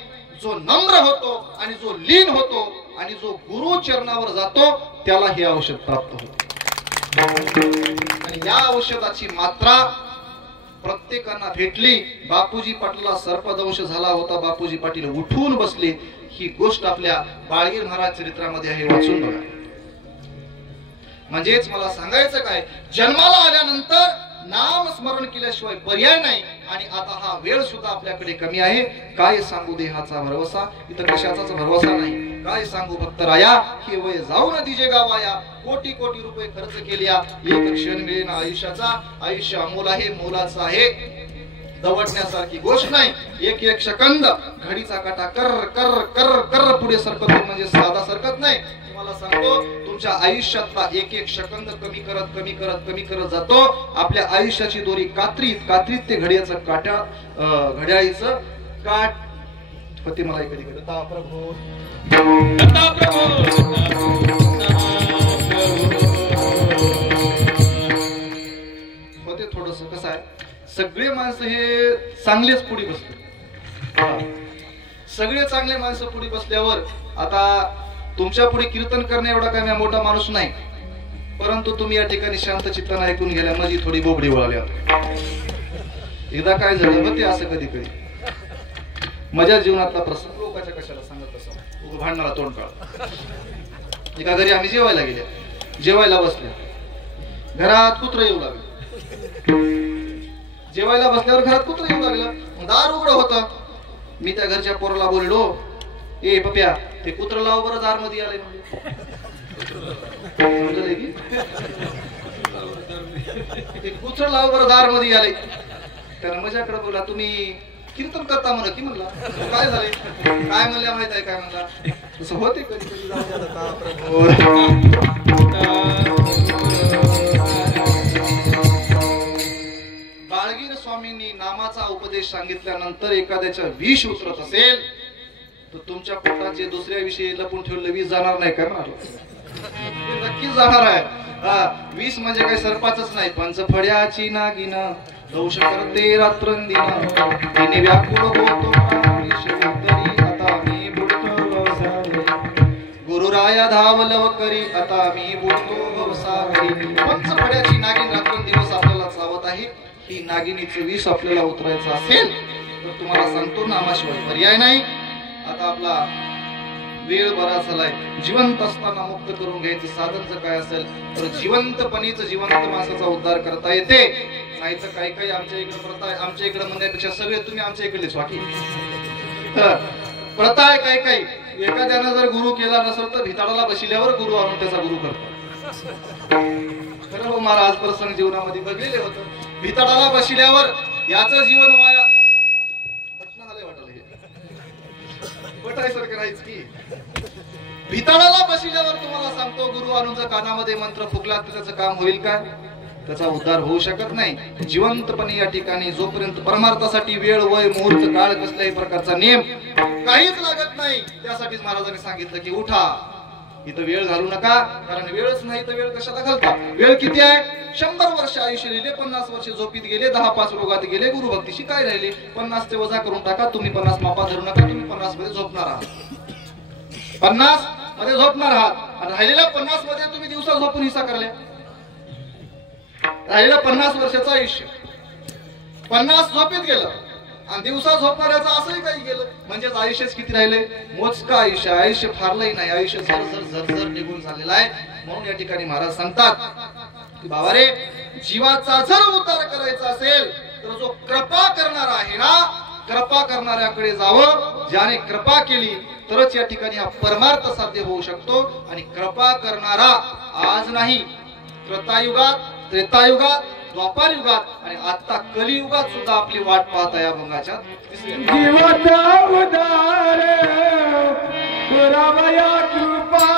जो नम्र होतो आणि जो लीन होतो आणि जो गुरु चरणावर जातो त्याला हे औषध प्राप्त होते. आणि या औषधाची मात्रा प्रत्येकांना भेटली. बापूजी पाटलाला सर्पदंश झाला होता, बापूजी पाटील उठून बसले. ही गोष्ट आपल्या बाळगीर महाराज चरित्रामध्ये आहे, वाचून बघा. म्हणजेच मला सांगायचं काय, जन्माला आल्यानंतर नाम स्मरण केल्याशिवाय पर्याय नाही. आणि आता हा वेळ सुद्धा आपल्याकडे कमी आहे. काय सांगू देहाचा भरवसा, इथं कशाचाच भरवसा नाही. काय सांगू भक्तराया, हे वय जाऊन दिजे गावाया. कोटी कोटी रुपये खर्च केल्या, एक क्षण मिळेना आयुष्याचा. आयुष्य अमोल आहे, मोलाचं आहे, दवडण्यासारखी गोष्ट नाही. एक एक सेकंद घडीचा काटा कर कर कर कर पुढे सरकतो, म्हणजे साधा सरकत नाही. तुम्हाला सांगतो, तुमच्या आयुष्यातला एक एक सेकंद कमी करत कमी करत कमी करत जातो. आपल्या आयुष्याची दोरी कात्रीत कात्रीत ते घड्याचं काट्या घड्याळीचं काट होते. मला कधी कधी प्रभू होते. थोडस कसं आहे, सगळे माणसं हे चांगलेच पुढे बसले. सगळे चांगले माणसं पुढे बसल्यावर आता तुमच्या पुढे कीर्तन करणे एवढा काय मी मोठा माणूस नाही, परंतु तुम्ही या ठिकाणी शांत चित्ताने ऐकून गेल्या माझी थोडी बोबडी वळाली. एकदा काय झालं होते असं कधी कधी माझ्या जीवनातला प्रसंग लोकांच्या कशाला सांगत असं भांडणारा तोंड काढ. एका घरी आम्ही जेवायला गेल्या, जेवायला बसल्या, घरात कुत्र येऊ लागलं. जेवायला बसल्यावर घरात कुत्र येऊ लागलं, दार उघडं होतं. मी त्या घरच्या पोराला बोललो, ए पप्या ते कुत्र लाव बरं दार मध्ये आले. ते कुत्र लाव बरं दार मध्ये आले. त्यानं माझ्याकडे बोला, तुम्ही कीर्तन करता म्हणा की म्हणला. काय झाले, काय म्हणल्या माहित आहे काय म्हणला, तसं होते कधी कधी. बाळगीर स्वामींनी नामाचा उपदेश सांगितल्यानंतर एखाद्याच्या विष उतरत असेल तर तुमच्या पोटाचे दुसऱ्या विषयी लपून ठेवलं विष जाणार नाही काय म्हणाल, नक्कीच जाणार आहे. विष म्हणजे काही सर्पाचंच नाही, पंचफड्याची नागिन दंश करते रात्रंदिन. तिने व्याकुळ होतो आता मी बुडतो गुरुराया धावलव करी, आता मी बुडतो भवसागरी. पंचफड्याची नागिन रात्रंदिवस आपल्याला चावत आहे. ही नागिनीचं विष आपल्याला उतरायचं असेल तर तुम्हाला सांगतो, नामाशिवाय पर्याय नाही. आता आपला वेळ बराच झालाय. जिवंत असताना मुक्त करून घ्यायचं साधनच काय असेल तर जिवंतपणीच जिवंत माणसाचा उद्धार करता येते. नाही तर काही काही आमच्या इकडे प्रथा आहे, आमच्या इकडे म्हणण्यापेक्षा सगळे तुम्ही आमच्या इकडेच बाकी प्रथा आहे. काही काही एखाद्यानं जर गुरु केला नसेल तर भिताडाला बसल्यावर गुरु आणून त्याचा गुरु करतो. खरं हो, मला आज प्रसंग जीवनामध्ये बघलेले होतं. भिताडाला बसल्यावर याचं जीवन वाया पटायसारखं राहायच की. भिताडाला बसल्यावर तुम्हाला सांगतो, गुरु आणून जर कानामध्ये मंत्र फुकला तर त्याचं काम होईल का, त्याचा उद्धार होऊ शकत नाही. जिवंतपणे या ठिकाणी जोपर्यंत परमार्थासाठी वेळ वय मुहूर्त काळ कसल्याही प्रकारचा नियम काहीच लागत नाही. त्यासाठीच महाराजांनी सांगितलं की उठा, इथं वेळ घालू नका, कारण वेळच नाही तर वेळ कशाला घालता. वेळ किती आहे, 100 वर्ष आयुष्य लिहिले, 50 वर्ष झोपीत गेले, 10-5 रोगात गेले, गुरुभक्तीशी काय राहिले. 50 चे वजा करून टाका. तुम्ही 50 मापा धरू नका, तुम्ही 50 मध्ये झोपणार आहात. 50 मध्ये झोपणार आहात आणि राहिलेल्या 50 मध्ये तुम्ही दिवसा झोपून हिस्सा करले. राहिलेलं 50 वर्षाचं आयुष्य 50 झोपीत गेलं आणि दिवसा झोपणाऱ्याचं असंही काही गेलं. म्हणजेच आयुष्यच किती राहिले, मोजका आयुष्य. आयुष्य फारलंही नाही, आयुष्य झर निघून झालेलं आहे. म्हणून या ठिकाणी महाराज सांगतात की बाबा रे, जीवाचा जर उद्धार करायचा असेल तर जो कृपा करणारा आहे ना, कृपा करणाऱ्याकडे जावं. ज्याने कृपा केली तरच या ठिकाणी हा परमार्थ साध्य होऊ शकतो. आणि कृपा करणारा आज नाही, त्रतायुगात, त्रेतायुगात, द्वापार युगात आणि आता कलियुगात सुद्धा आपली वाट पाहता या भंगाच्या जीवाचा उद्धार करावया कृपा.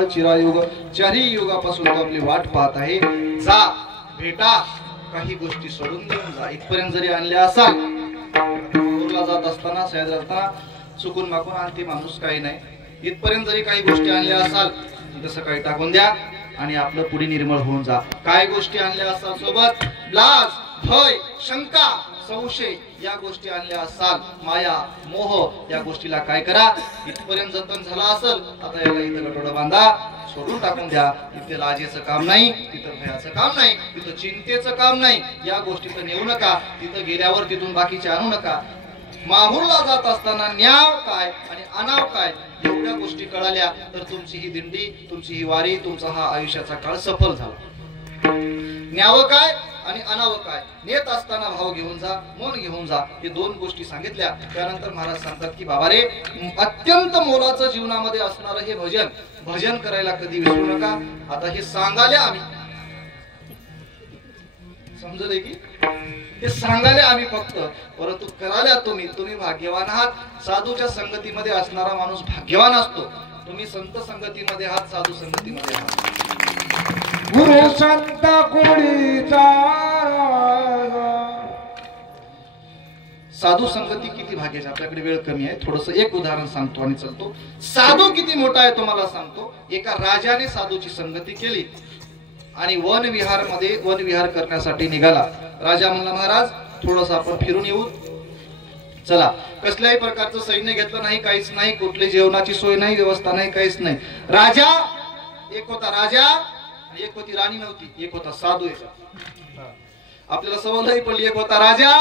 काळ चिरायुग चारही युगापासून तो आपली वाट पाहत आहे. जा भेटा, काही गोष्टी सोडून देऊन जा. इथपर्यंत जरी आणल्या असाल, माहूरला जात असताना सह्याद्री असताना चुकून माकून आणते माणूस, काही नाही. इथपर्यंत जरी काही गोष्टी आणल्या असाल तसं काही टाकून द्या आणि आपलं पुढे निर्मळ होऊन जा. काय गोष्टी आणल्या असाल सोबत, लाज, भय, शंका, संशय या गोष्टी आणल्या असाल, माया, मोह या गोष्टीला काय करा, इथपर्यंत जतन झाला असेल, आता याला इथं गटोडं बांधा, सोडून टाकून द्या. तिथे लाजेचं काम नाही, तिथं भयाचं काम नाही, तिथं चिंतेचं काम नाही. या गोष्टीचं नेऊ नका. तिथं गेल्यावर तिथून बाकीचे आणू नका. माहूरला जात असताना न्याव काय आणि अनाव काय एवढ्या गोष्टी कळाल्या तर तुमची ही दिंडी, तुमची ही वारी, तुमचा हा आयुष्याचा काळ सफल झाला. न्याव काय आणि अनाव काय, नेत असताना भाव घेऊन जा, मन घेऊन जा, हे दोन गोष्टी सांगितल्या. त्यानंतर महाराज सांगतात की बाबा रे, अत्यंत मोलाचं जीवनामध्ये असणारं हे भजन, भजन करायला कधी विसरू नका. आता हे सांगायला आम्ही, समजले की हे सांगायला आम्ही फक्त, परंतु करायला तुम्ही भाग्यवान आहात. साधूच्या संगतीमध्ये असणारा माणूस भाग्यवान असतो. तुम्ही संत संगतीमध्ये आहात, साधू संगतीमध्ये आहात. गुरु संत कोणीचा साधू संगती किती भाग्याची. आपल्याकडे वेळ कमी आहे, थोडस एक उदाहरण सांगतो आणि चलतो. साधू किती मोठा आहे तुम्हाला सांगतो. एका राजाने साधूची संगती केली आणि वनविहार करण्यासाठी निघाला. राजा म्हणला, महाराज थोडस आपण फिरून येऊ, चला. कसल्याही प्रकारचं सैन्य घेतलं नाही, काहीच नाही, कुठली जेवणाची सोय नाही, व्यवस्था नाही, काहीच नाही. राजा एक होता, राजा एक होती राणी, नव्हती, एक होता साधू. आपल्याला सवय नाही पडली, एक होता राजा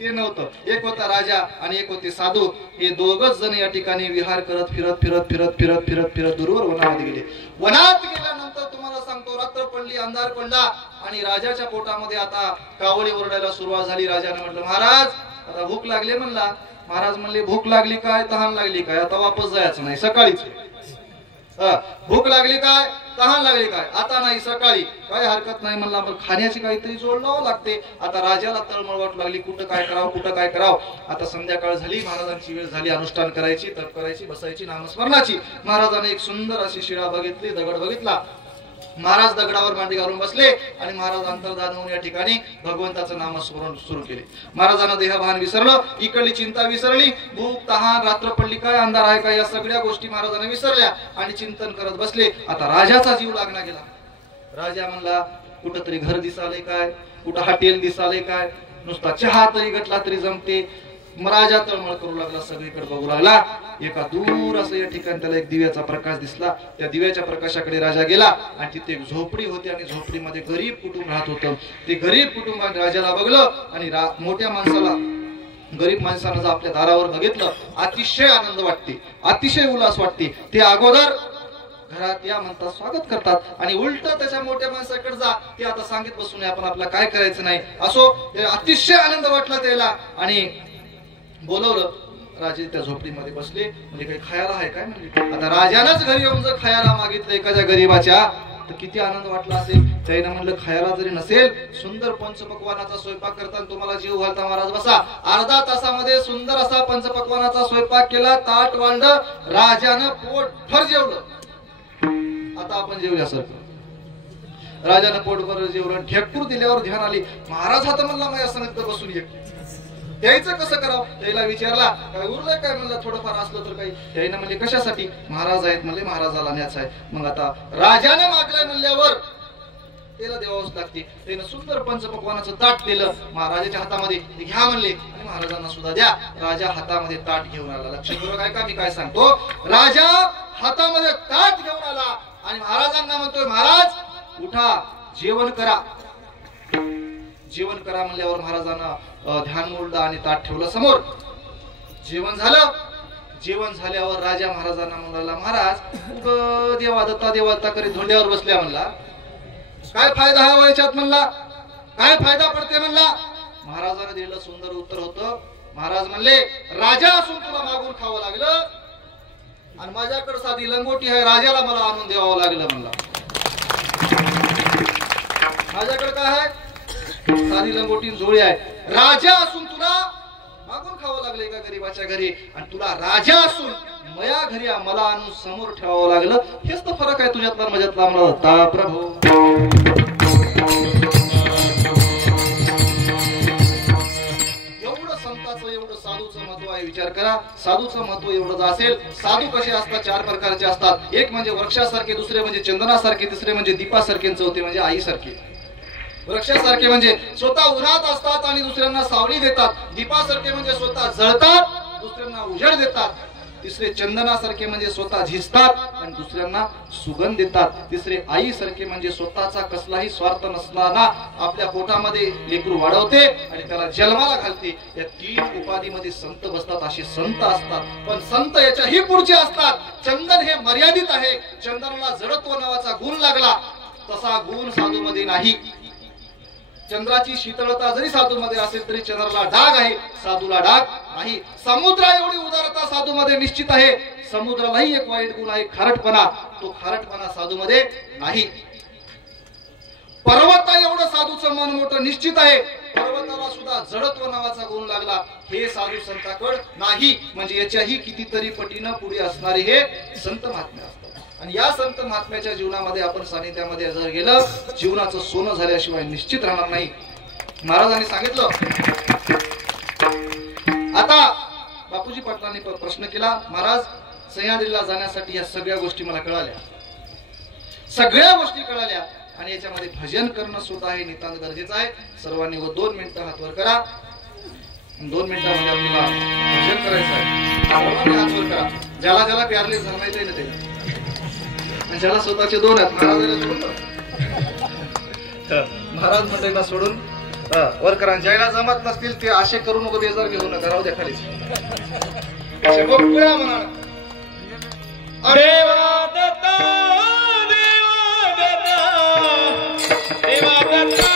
ते नव्हतं, एक होता राजा आणि एक होते साधू. हे दोघच जण या ठिकाणी विहार करत फिरत फिरत फिरत फिरत फिरत फिरत दूरवर वनामध्ये गेले. वनात गेल्यानंतर तुम्हाला सांगतो रात्र पडली, अंधार पडला आणि राजाच्या पोटामध्ये आता कावळी ओरडायला सुरुवात झाली. राजाने म्हटलं, महाराज आता भूक लागली. म्हणला, महाराज म्हणले, भूक लागली काय, तहान लागली काय, आता वापस जायचं नाही, सकाळीच. भूक लागली काय, तहान लागली काय, आता नाही, सकाळी. काय हरकत नाही म्हणला, पण खाण्याची काहीतरी जोड लावावं लागते. आता राजाला तळमळ वाटू लागली, कुठं काय करावं, कुठं काय करावं. आता संध्याकाळ झाली, महाराजांची वेळ झाली, अनुष्ठान करायची, तप करायची, बसायची, नामस्मरणाची. महाराजांनी एक सुंदर अशी शिळा बघितली, दगड बघितला. महाराज दगडावर मांडी घालून बसले आणि महाराज अंतर्धान होऊन या ठिकाणी भगवंताचं नामस्मरण सुरू केले. महाराजांना देहभान विसरलं, इकडली चिंता विसरली, भूक, तहान, रात्र पडली काय, अंधार आहे काय, या सगळ्या गोष्टी महाराजांना विसरल्या आणि चिंतन करत बसले. आता राजाचा जीव लागला गेला. राजा म्हणला, कुठंतरी घर दिसाले काय, कुठं हॉटेल दिसाले काय, नुसता चहा तरी घटला तरी जमते. राजा तळमळ करू लागला, सगळीकडे बघू लागला. एका दूर असं या ठिकाणी त्याला एक दिव्याचा प्रकाश दिसला. त्या दिव्याच्या प्रकाशाकडे राजा गेला आणि तिथे एक झोपडी होती आणि झोपडीमध्ये गरीब कुटुंब राहत होतं. ते गरीब कुटुंबाने राजाला बघलं आणि मोठ्या माणसाला, गरीब माणसानं जर आपल्या दारावर बघितलं, अतिशय आनंद वाटते, अतिशय उल्हास वाटते. ते अगोदर घरात या म्हणतात, स्वागत करतात आणि उलट त्याच्या मोठ्या माणसाकडे जा, ते आता सांगित बसून आपण आपला काय करायचं नाही. असो, अतिशय आनंद वाटला त्याला आणि बोलवलं. राजे त्या झोपडीमध्ये बसले. म्हणजे काही खायला आहे काय म्हणजे. आता राजानंच घरी येऊन जर खायला मागितलं एखाद्या गरीबाच्या, तर किती आनंद वाटला असेल. त्यानं म्हणलं, खायला जरी नसेल, सुंदर पंचपक्वानाचा स्वयंपाक करताना तुम्हाला जीव घालता महाराज बसा. अर्धा तासामध्ये सुंदर असा पंचपक्वानाचा स्वयंपाक केला, ताट वाढलं, राजानं पोटभर जेवलं. आता आपण जेवूया सर. राजानं पोटभर जेवलं. ढेकूर दिल्यावर ध्यान आली, महाराज हात म्हणला माझ्या संगत बसून ये. द्यायचं कसं करावं, त्याला विचारला, काय उरलंय काय म्हणलं, थोडंफार असलं तर काही. त्यानं म्हणजे कशासाठी, महाराज आहेत म्हणले, महाराजाला न्यायचं आहे. मग आता राजाने मागलाय म्हणल्यावर त्याला द्यावंच लागते. त्यानं सुंदर पंचपक्वानाचं ताट दिलं महाराजाच्या हातामध्ये, घ्या म्हणले आणि महाराजांना सुद्धा द्या. राजा हातामध्ये ताट घेऊन आला. लक्षपूर्वक आहे का मी काय सांगतो. राजा हातामध्ये ताट घेऊन आला आणि महाराजांना म्हणतोय, महाराज उठा, जेवण करा. जेवण करा म्हणल्यावर महाराजांना ध्यान मोडलं आणि ताट ठेवलं समोर. जेवण झालं. जेवण झाल्यावर राजा महाराजांना म्हणाला, महाराज देवा दत्ता करीत धोंड्यावर बसल्या म्हणला, काय फायदा हा व्हायच्यात म्हणला, काय फायदा पडते म्हणला. महाराजांना दिलेलं सुंदर उत्तर होतं. महाराज म्हणले, राजा असून तुला मागून खावं लागलं आणि माझ्याकडे साधी लंगोटी आहे, राजाला मला आणून द्यावं लागलं म्हणला. माझ्याकडे काय आहे, साधी लंगोटी जोडी आहे. राजा असून तुला मागून खावं लागले का गरीबाच्या घरी, आणि तुला राजा असून मया घरी मला आणून समोर ठेवावं लागलं. हेच तर फरक आहे तुझ्यातला माझ्यातला. मला दत्ता प्रभू एवढं संताचं एवढं साधूचं महत्व आहे. विचार करा, साधूचं महत्व एवढंच असेल. साधू कसे असतात? 4 प्रकारचे असतात. एक म्हणजे वृक्षासारखे, दुसरे म्हणजे चंदनासारखे, तिसरे म्हणजे दीपासारखे, चौथे म्हणजे आईसारखे. वृक्षासारखे म्हणजे स्वतः उन्हात असतात आणि दुसऱ्यांना सावली देतात. दीपासारखे म्हणजे स्वतः जळतात, दुसऱ्यांना उजेड देतात. तिसरे चंदनासारखे म्हणजे स्वतः झिजतात आणि दुसऱ्यांना सुगंध देतात. तिसरे आईसारखे म्हणजे स्वतःचा कसलाही स्वार्थ नसताना आपल्या पोटामध्ये लेकरू वाढवते आणि त्याला जन्माला घालते. या 3 उपाधीमध्ये संत बसतात. असे संत असतात. पण संत याच्याही पुढचे असतात. चंदन हे मर्यादित आहे. चंदनाला जडत्व नावाचा गुण लागला, तसा गुण साधूमध्ये नाही. चंद्राची शीतळता जरी साधूमध्ये असेल तरी चंद्राला डाग आहे, साधूला डाग नाही. समुद्रा एवढी उदारता साधूमध्ये निश्चित आहे. समुद्रालाही एक वाईट गुण आहे, खारटपणा. तो खारटपणा साधूमध्ये नाही. पर्वता एवढं साधूचं मन मोठं निश्चित आहे. पर्वताला सुद्धा जडत्व नावाचा गुण लागला. हे साधू संताकड नाही. म्हणजे याच्याही कितीतरी पटीनं पुढे असणारे हे संत महात्मे असतात. आणि या संत महात्म्याच्या जीवनामध्ये आपण सानिध्यामध्ये जर गेलं, जीवनाचं सोनं झाल्याशिवाय निश्चित राहणार नाही. महाराजांनी सांगितलं. आता बापूजी पाटलांनी प्रश्न केला, महाराज सह्याद्रीला जाण्यासाठी या सगळ्या गोष्टी मला कळाल्या, सगळ्या गोष्टी कळाल्या आणि याच्यामध्ये भजन करणं सुद्धा हे नितांत गरजेचं आहे. सर्वांनी 2 मिनिटं हात वर करा. 2 मिनिटांमध्ये आपल्याला भजन करायचं आहे. सर्वांनी हात वर करा. ज्याला ज्याला प्यारले जमायचंय ना ते, ज्याला स्वतःचे 2 आहेत. महाराज मंडळीला सोडून वर करा. ज्याला जमत नसतील ते असे करू नको, बेजार घेऊ नका, राहू द्या खालीच. म्हणा देवा दत्ता, देवा दत्ता, देवा दत्ता.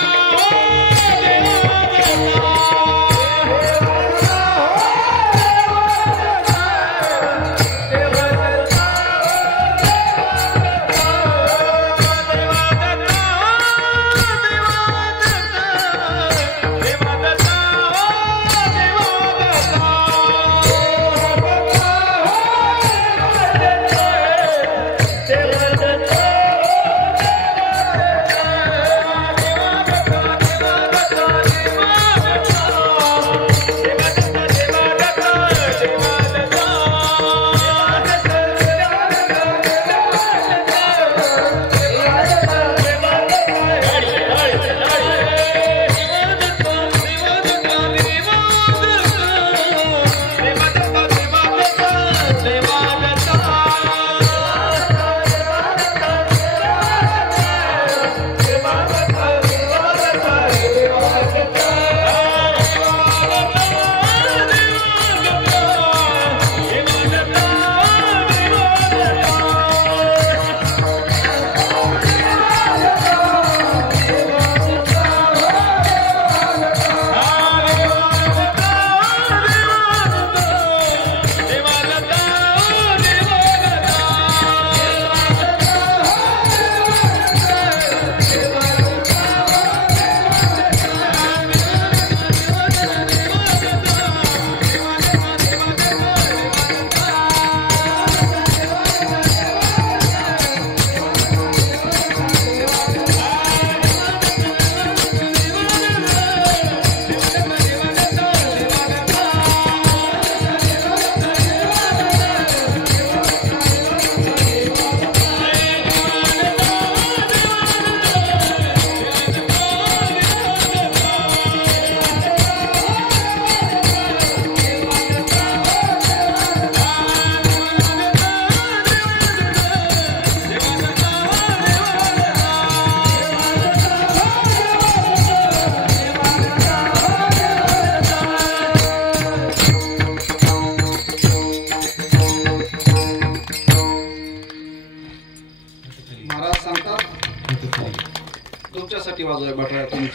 तुमच्यासाठी वाजवाय बटाया तुम्ही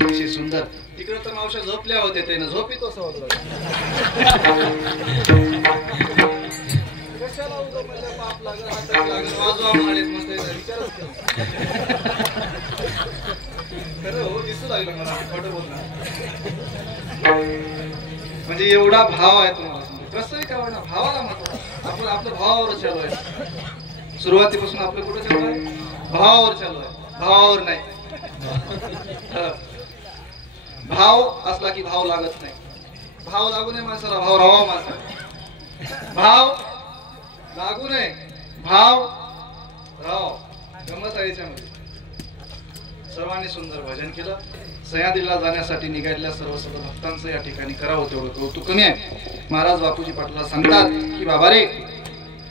अतिशय सुंदर. तिकडे तर मावशा झोपल्या होत्या, त्यानं झोप येतो असं वाजवा. कशाला उगा म्हणजे पाप लागल, हातात लागल, वाजवा म्हणालेत मस्त विचारच केला. खरं हो, दिसू लागलं मला, खोटं बोलणार. म्हणजे एवढा भाव आहे तुम्हाला. कसंही का होईना भावाला महत्व. आपण आपलं भावावर चालू आहे. सुरुवातीपासून आपलं कुठं चालू आहे? भावावर चालू आहे, भावावर नाही. भाव असला की भाव लागत नाही. भाव लागू नये माणसाला, भाव राहावा माणसाला. भाव लागू नये, भाव राव. गमत आहे याच्यामध्ये. सर्वांनी सुंदर भजन केलं. सह्याद्रीला जाण्यासाठी निघालेल्या सर्व भक्तांचं या ठिकाणी करावं तेवढं कौतुक कमी आहे. महाराज बापूजी पाटलाला सांगतात की बाबा रे,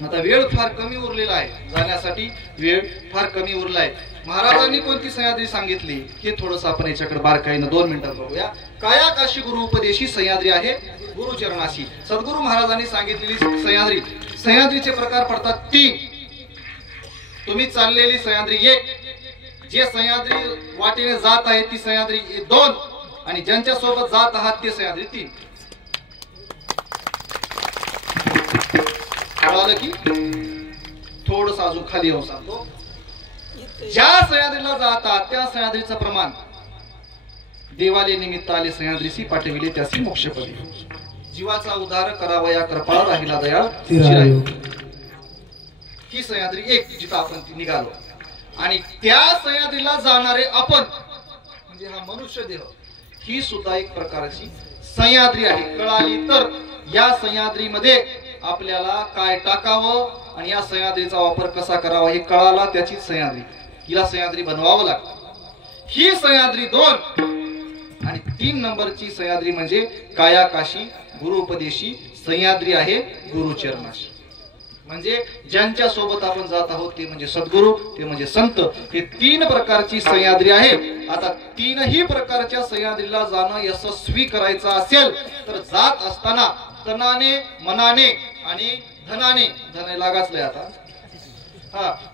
आता वेळ फार कमी उरलेला आहे, जाण्यासाठी वेळ फार कमी उरला आहे. महाराजांनी कोणती सह्याद्री सांगितली हे थोडंसं आपण याच्याकडे बारकाईनं 2 मिनिटात बघूया. काया काशी गुरु उपदेशी सह्याद्री आहे गुरुचरणाशी. सद्गुरु महाराजांनी सांगितलेली सह्याद्री. सह्याद्रीचे प्रकार पडतात 3. तुम्ही चाललेली सह्याद्री 1, जे सह्याद्री वाटेने जात आहे ती सह्याद्री 2, आणि ज्यांच्या सोबत जात आहात ते सह्याद्री 3. कळालं की? थोडस अजून खाली येऊन सांगतो. ज्या सह्याद्रीला जातात त्या सह्याद्रीचं प्रमाण देवाले निमित्त आले सह्याद्रीसी पाठविले त्यासी मोक्षपदी. जीवाचा उद्धार करावया कृपाळ राहिला दयाळ चिरायू. ही सह्याद्री 1 जिथं आपण निघालो. आणि त्या सह्याद्रीला जाणारे आपण म्हणजे हा मनुष्य देह, ही सुद्धा एक प्रकारची सह्याद्री आहे. कळाली तर या सह्याद्रीमध्ये आपल्याला काय टाकावं आणि या सह्याद्रीचा वापर कसा करावा हे कळाला त्याची सह्याद्री. हिला सह्याद्री बनवावं लागतं. ही सह्याद्री 2 आणि 3 नंबरची सह्याद्री म्हणजे काया काशी गुरु उपदेशी सह्याद्री आहे गुरुचरणाशी. म्हणजे ज्यांच्या सोबत आपण जात आहोत ते म्हणजे सद्गुरु, ते म्हणजे संत. हे 3 प्रकारची सह्याद्री आहे. आता 3ही प्रकारच्या सह्याद्रीला जाणं यशस्वी करायचं असेल तर जात असताना तनाने, मनाने आणि धनाने, धन लागाचलंय आता,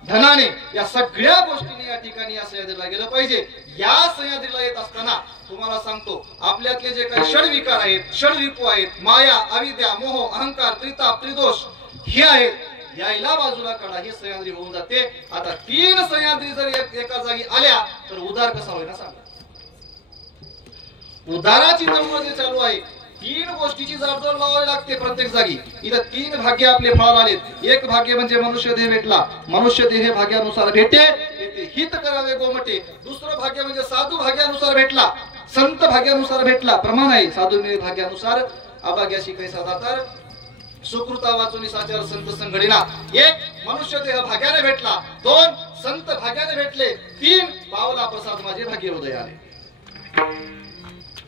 धनाने, या सगळ्या गोष्टीने या ठिकाणी या सह्याद्रीला गेलं पाहिजे. या सह्याद्रीला येत असताना तुम्हाला सांगतो आपल्यातले जे काही षडविकार आहेत, षडरिपू आहेत, माया, अविद्या, मोह, अहंकार, त्रिताप, त्रिदोष हे आहेत, यायला बाजूला काढा. ही सह्याद्री होऊन जाते. आता 3 सह्याद्री जर एका जागी आल्या तर उद्धार कसा होईल ना सांगा. उद्धाराची चळवळ चालू आहे. 3 गोष्टीची जाडजोड लावावी लागते प्रत्येक जागी. इथं 3 भाग्य आपले फळाला आलेत. एक भाग्य म्हणजे मनुष्य देह भेटला. मनुष्य देह भाग्यानुसार भेटे ते हित करावे गोमटे. दुसरं भाग्य म्हणजे साधू भाग्यानुसार भेटला, संत भाग्यानुसार भेटला. प्रमाण आहे साधू भाग्यानुसार अभाग्याशी कैसा दातार सुकृता वाचून साचार संत संघडीना. 1 मनुष्य देह भाग्याने भेटला, 2 संत भाग्याने भेटले, 3 पावला प्रसाद माझे भाग्य उदय आले.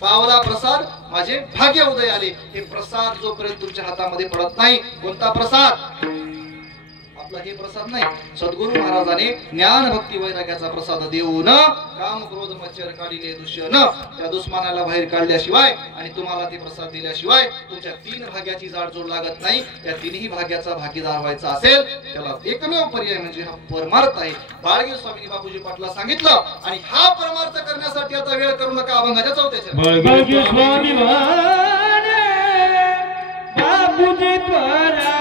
पावला प्रसाद माझे भाग्य उदय आले. हे प्रसाद जोपर्यंत तुमच्या हातामध्ये पडत नाही. कोणता प्रसाद? आपला हे प्रसाद नाही. सद्गुरु महाराजांनी ज्ञान भक्ती वैराग्याचा प्रसाद देऊन काम क्रोध मच्छर काढिले दुष्य न, त्या दुश्मनाला बाहेर काढल्याशिवाय आणि तुम्हाला ते प्रसाद दिल्याशिवाय तुमच्या 3 भाग्याची जाडजोड लागत नाही. त्या 3ही भाग्याचा भागीदार व्हायचा असेल त्याला एकमेव पर्याय म्हणजे हा परमार्थ आहे. बाळगीर स्वामींनी बापूजी पाटला सांगितलं. आणि हा परमार्थ करण्यासाठी आता वेळ करू नका. अभंगाच्या 4थ्या बाळगीर स्वामी म्हणे बापूजी त्वरा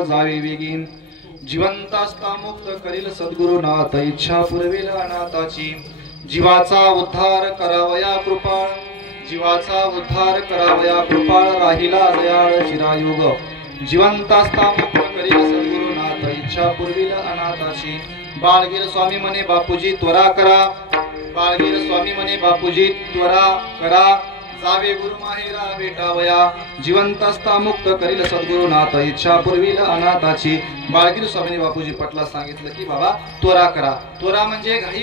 माहेर जावे वेगीन जिवंतास्ता मुक्त करील सद्गुरुनाथ इच्छा पुरवेल अनाथाची जीवाचा उद्धार करावया कृपाळ जीवाचा उद्धार करावया कृपाळ राहिला दयाळ चिरायुग जिवंतास्ता मुक्त करील सद्गुरुनाथ इच्छा पुरविल अनाथाची बाळगीर स्वामी म्हणे बापूजी त्वरा करा बाळगीर स्वामी म्हणे बापूजी त्वरा करा जावे गुरु माहेरा भेटावया जिवंत असता मुक्त करील सद्गुरुनाथ इच्छा पुरविल अनाथाची बाळगीर स्वामीने बापूजी पटला सांगितलं की बाबा त्वरा करा त्वरा म्हणजे घाई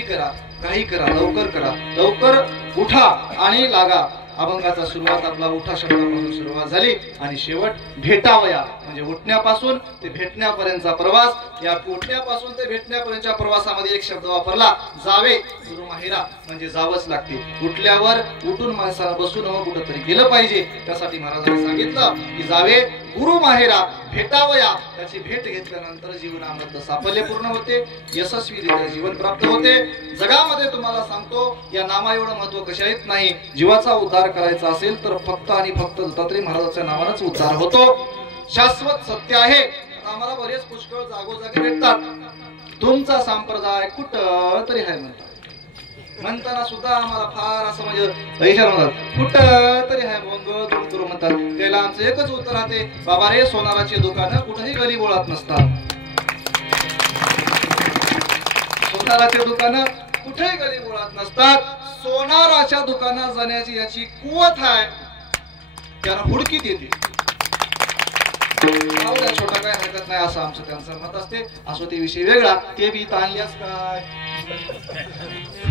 करा लवकर करा लवकर उठा आणि लागा अभंगाचा सुरुवात आपला उठा शब्दापासून सुरुवात झाली आणि शेवट भेटावया म्हणजे उठण्यापासून ते भेटण्यापर्यंतचा प्रवास या उठण्यापासून ते भेटण्यापर्यंतच्या प्रवासामध्ये एक शब्द वापरला जावे गुरु माहेरा म्हणजे जावंच लागते उठल्यावर उठून माणसाला बसून कुठंतरी गेलं पाहिजे त्यासाठी महाराजांनी सांगितलं की जावे गुरु माहेरा भेटावया त्याची भेट घेतल्यानंतर जीवनामधलं साफल्य पूर्ण होते यशस्वीरित्या जीवन प्राप्त होते जगामध्ये तुम्हाला सांगतो या नामा एवढं महत्व कशात नाही जीवाचा उद्धार करायचा असेल तर फक्त आणि फक्त दत्तात्रय महाराजांच्या नावानेच उद्धार होतो शाश्वत सत्य आहे आम्हाला बरेच पुष्कळ जागोजागी भेटतात तुमचा संप्रदाय कुठं तरी आहे म्हणताना सुद्धा आम्हाला फार असं म्हणजे कुठं तरी आहे मंगळ करू म्हणतात त्याला आमचं एकच उत्तर राहते बाबा रे सोनाराची दुकानं कुठेही गली बोळात नसतात सोनाराची दुकानं कुठेही गली बोळात नसतात सोनाराच्या दुकानात जाण्याची याची कुवत आहे त्याला हुडकीत येते छोटा काय हरकत नाही असं आमचं त्यांचं मत असते असो ते विषय वेगळा ते बी इथं आणल्यास काय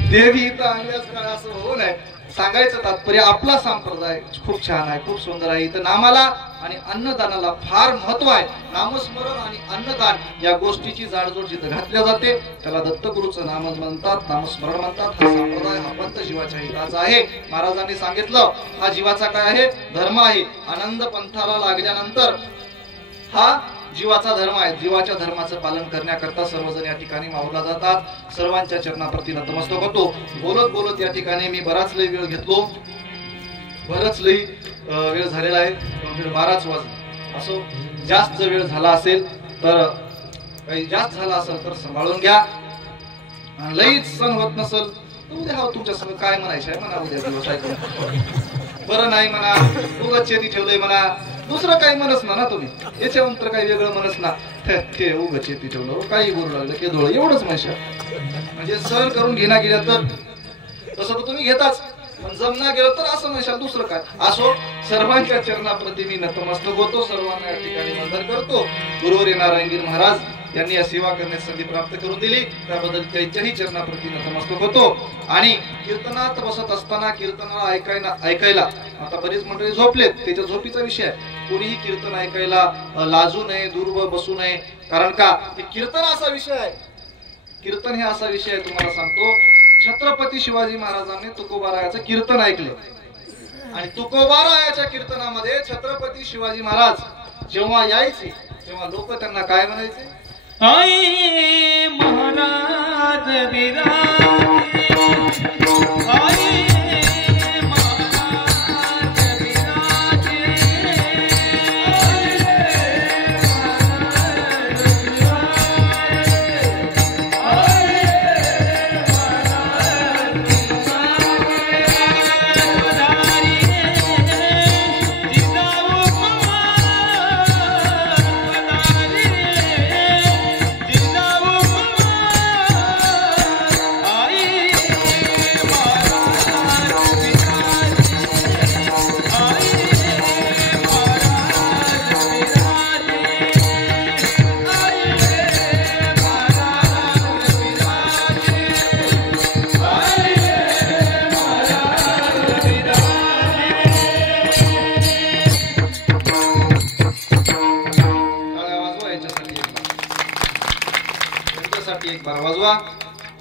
देवी इथं आणल्यास काय असं होऊ नये सांगायचं तात्पर्य आपला संप्रदाय खूप छान आहे खूप सुंदर आहे इथं नामाला आणि अन्नदानाला फार महत्व आहे नामस्मरण आणि अन्नदान या गोष्टीची जाडजोड जिथं घातल्या जाते त्याला दत्तगुरूचं नाम म्हणतात नामस्मरण म्हणतात हा संप्रदाय हा पंथ जीवाच्या हिताचा आहे महाराजांनी सांगितलं हा जीवाचा काय आहे धर्म आहे आनंद पंथाला लागल्यानंतर हा जीवाचा धर्म आहे जीवाच्या धर्माचं पालन करण्याकरता सर्वजण या ठिकाणी माऊला जातात सर्वांच्या चरणाप्रती नतमस्तक होतो बोलत बोलत या ठिकाणी मी बराच लई वेळ घेतलो बराच लई वेळ झालेला आहे 12च वाजले असो जास्त वेळ झाला असेल तर काही जास्त झाला असेल तर सांभाळून घ्या लईच सण होत नसेल तर उद्या हा तुमच्या सगळं काय म्हणायचं आहे म्हणा उद्या दिवस ऐकून बरं नाही म्हणा उगाच चेती ठेवलंय म्हणा दुसरं काही म्हणस ना तुम्ही याच्यानंतर काही वेगळं म्हणस ना ते उगाच चेती ठेवलं काही बोलू लागलं की डोळं एवढंच म्हणजे सहन करून घेण्या गेल्या तर तसं तर तुम्ही घेताच पण जमना गेलं तर असं म्हणशाल दुसरं काय असो सर्वांच्या चरणाप्रती मी नतमस्तक होतो सर्वांना या ठिकाणी वंदन करतो गुरुवर्य नारायणगीर महाराज यांनी या सेवा करण्याची संधी प्राप्त करून दिली त्याबद्दल त्यांच्याही चरणाप्रती नतमस्तक होतो आणि कीर्तनात बसत असताना कीर्तनाला ऐकायला आता बरीच मंडळी झोपलेत त्याच्या झोपीचा विषय आहे कोणीही कीर्तन ऐकायला लाजू नये दूर बसू नये कारण का कीर्तन असा विषय आहे कीर्तन हे असा विषय आहे तुम्हाला सांगतो छत्रपती शिवाजी महाराजांनी तुकोबारायाचं कीर्तन ऐकलं आणि तुकोबारायाच्या कीर्तनामध्ये छत्रपती शिवाजी महाराज जेव्हा यायचे तेव्हा लोक त्यांना काय म्हणायचे आई महाराज विराजे आई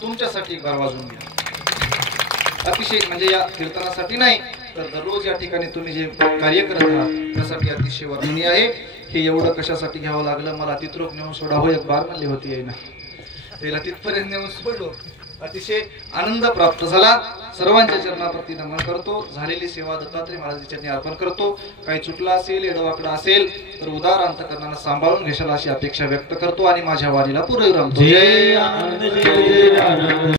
तुमच्यासाठी एक बार वाजवून घ्या अतिशय म्हणजे या कीर्तनासाठी नाही तर दररोज या ठिकाणी तुम्ही जे कार्य करत आहात त्यासाठी अतिशय वर्णनीय आहे हे एवढं कशासाठी घ्यावं लागलं मला तिथरोक नेऊन सोडावं एक बार म्हणली होती आहे ना त्याला तिथपर्यंत नेऊन सोडलो अतिशय आनंद प्राप्त झाला. सर्वांच्या चरणाप्रती नमन करतो. झालेली सेवा दत्तात्रय महाराजांच्या चरणी अर्पण करतो. काही चुकला असेल, एडवाकडा असेल तर उदार अंतकरणानं सांभाळून घेशाल अशी अपेक्षा व्यक्त करतो आणि माझ्या वाणीला पूर्ण विराम देतो. जय आनंद जय आनंद.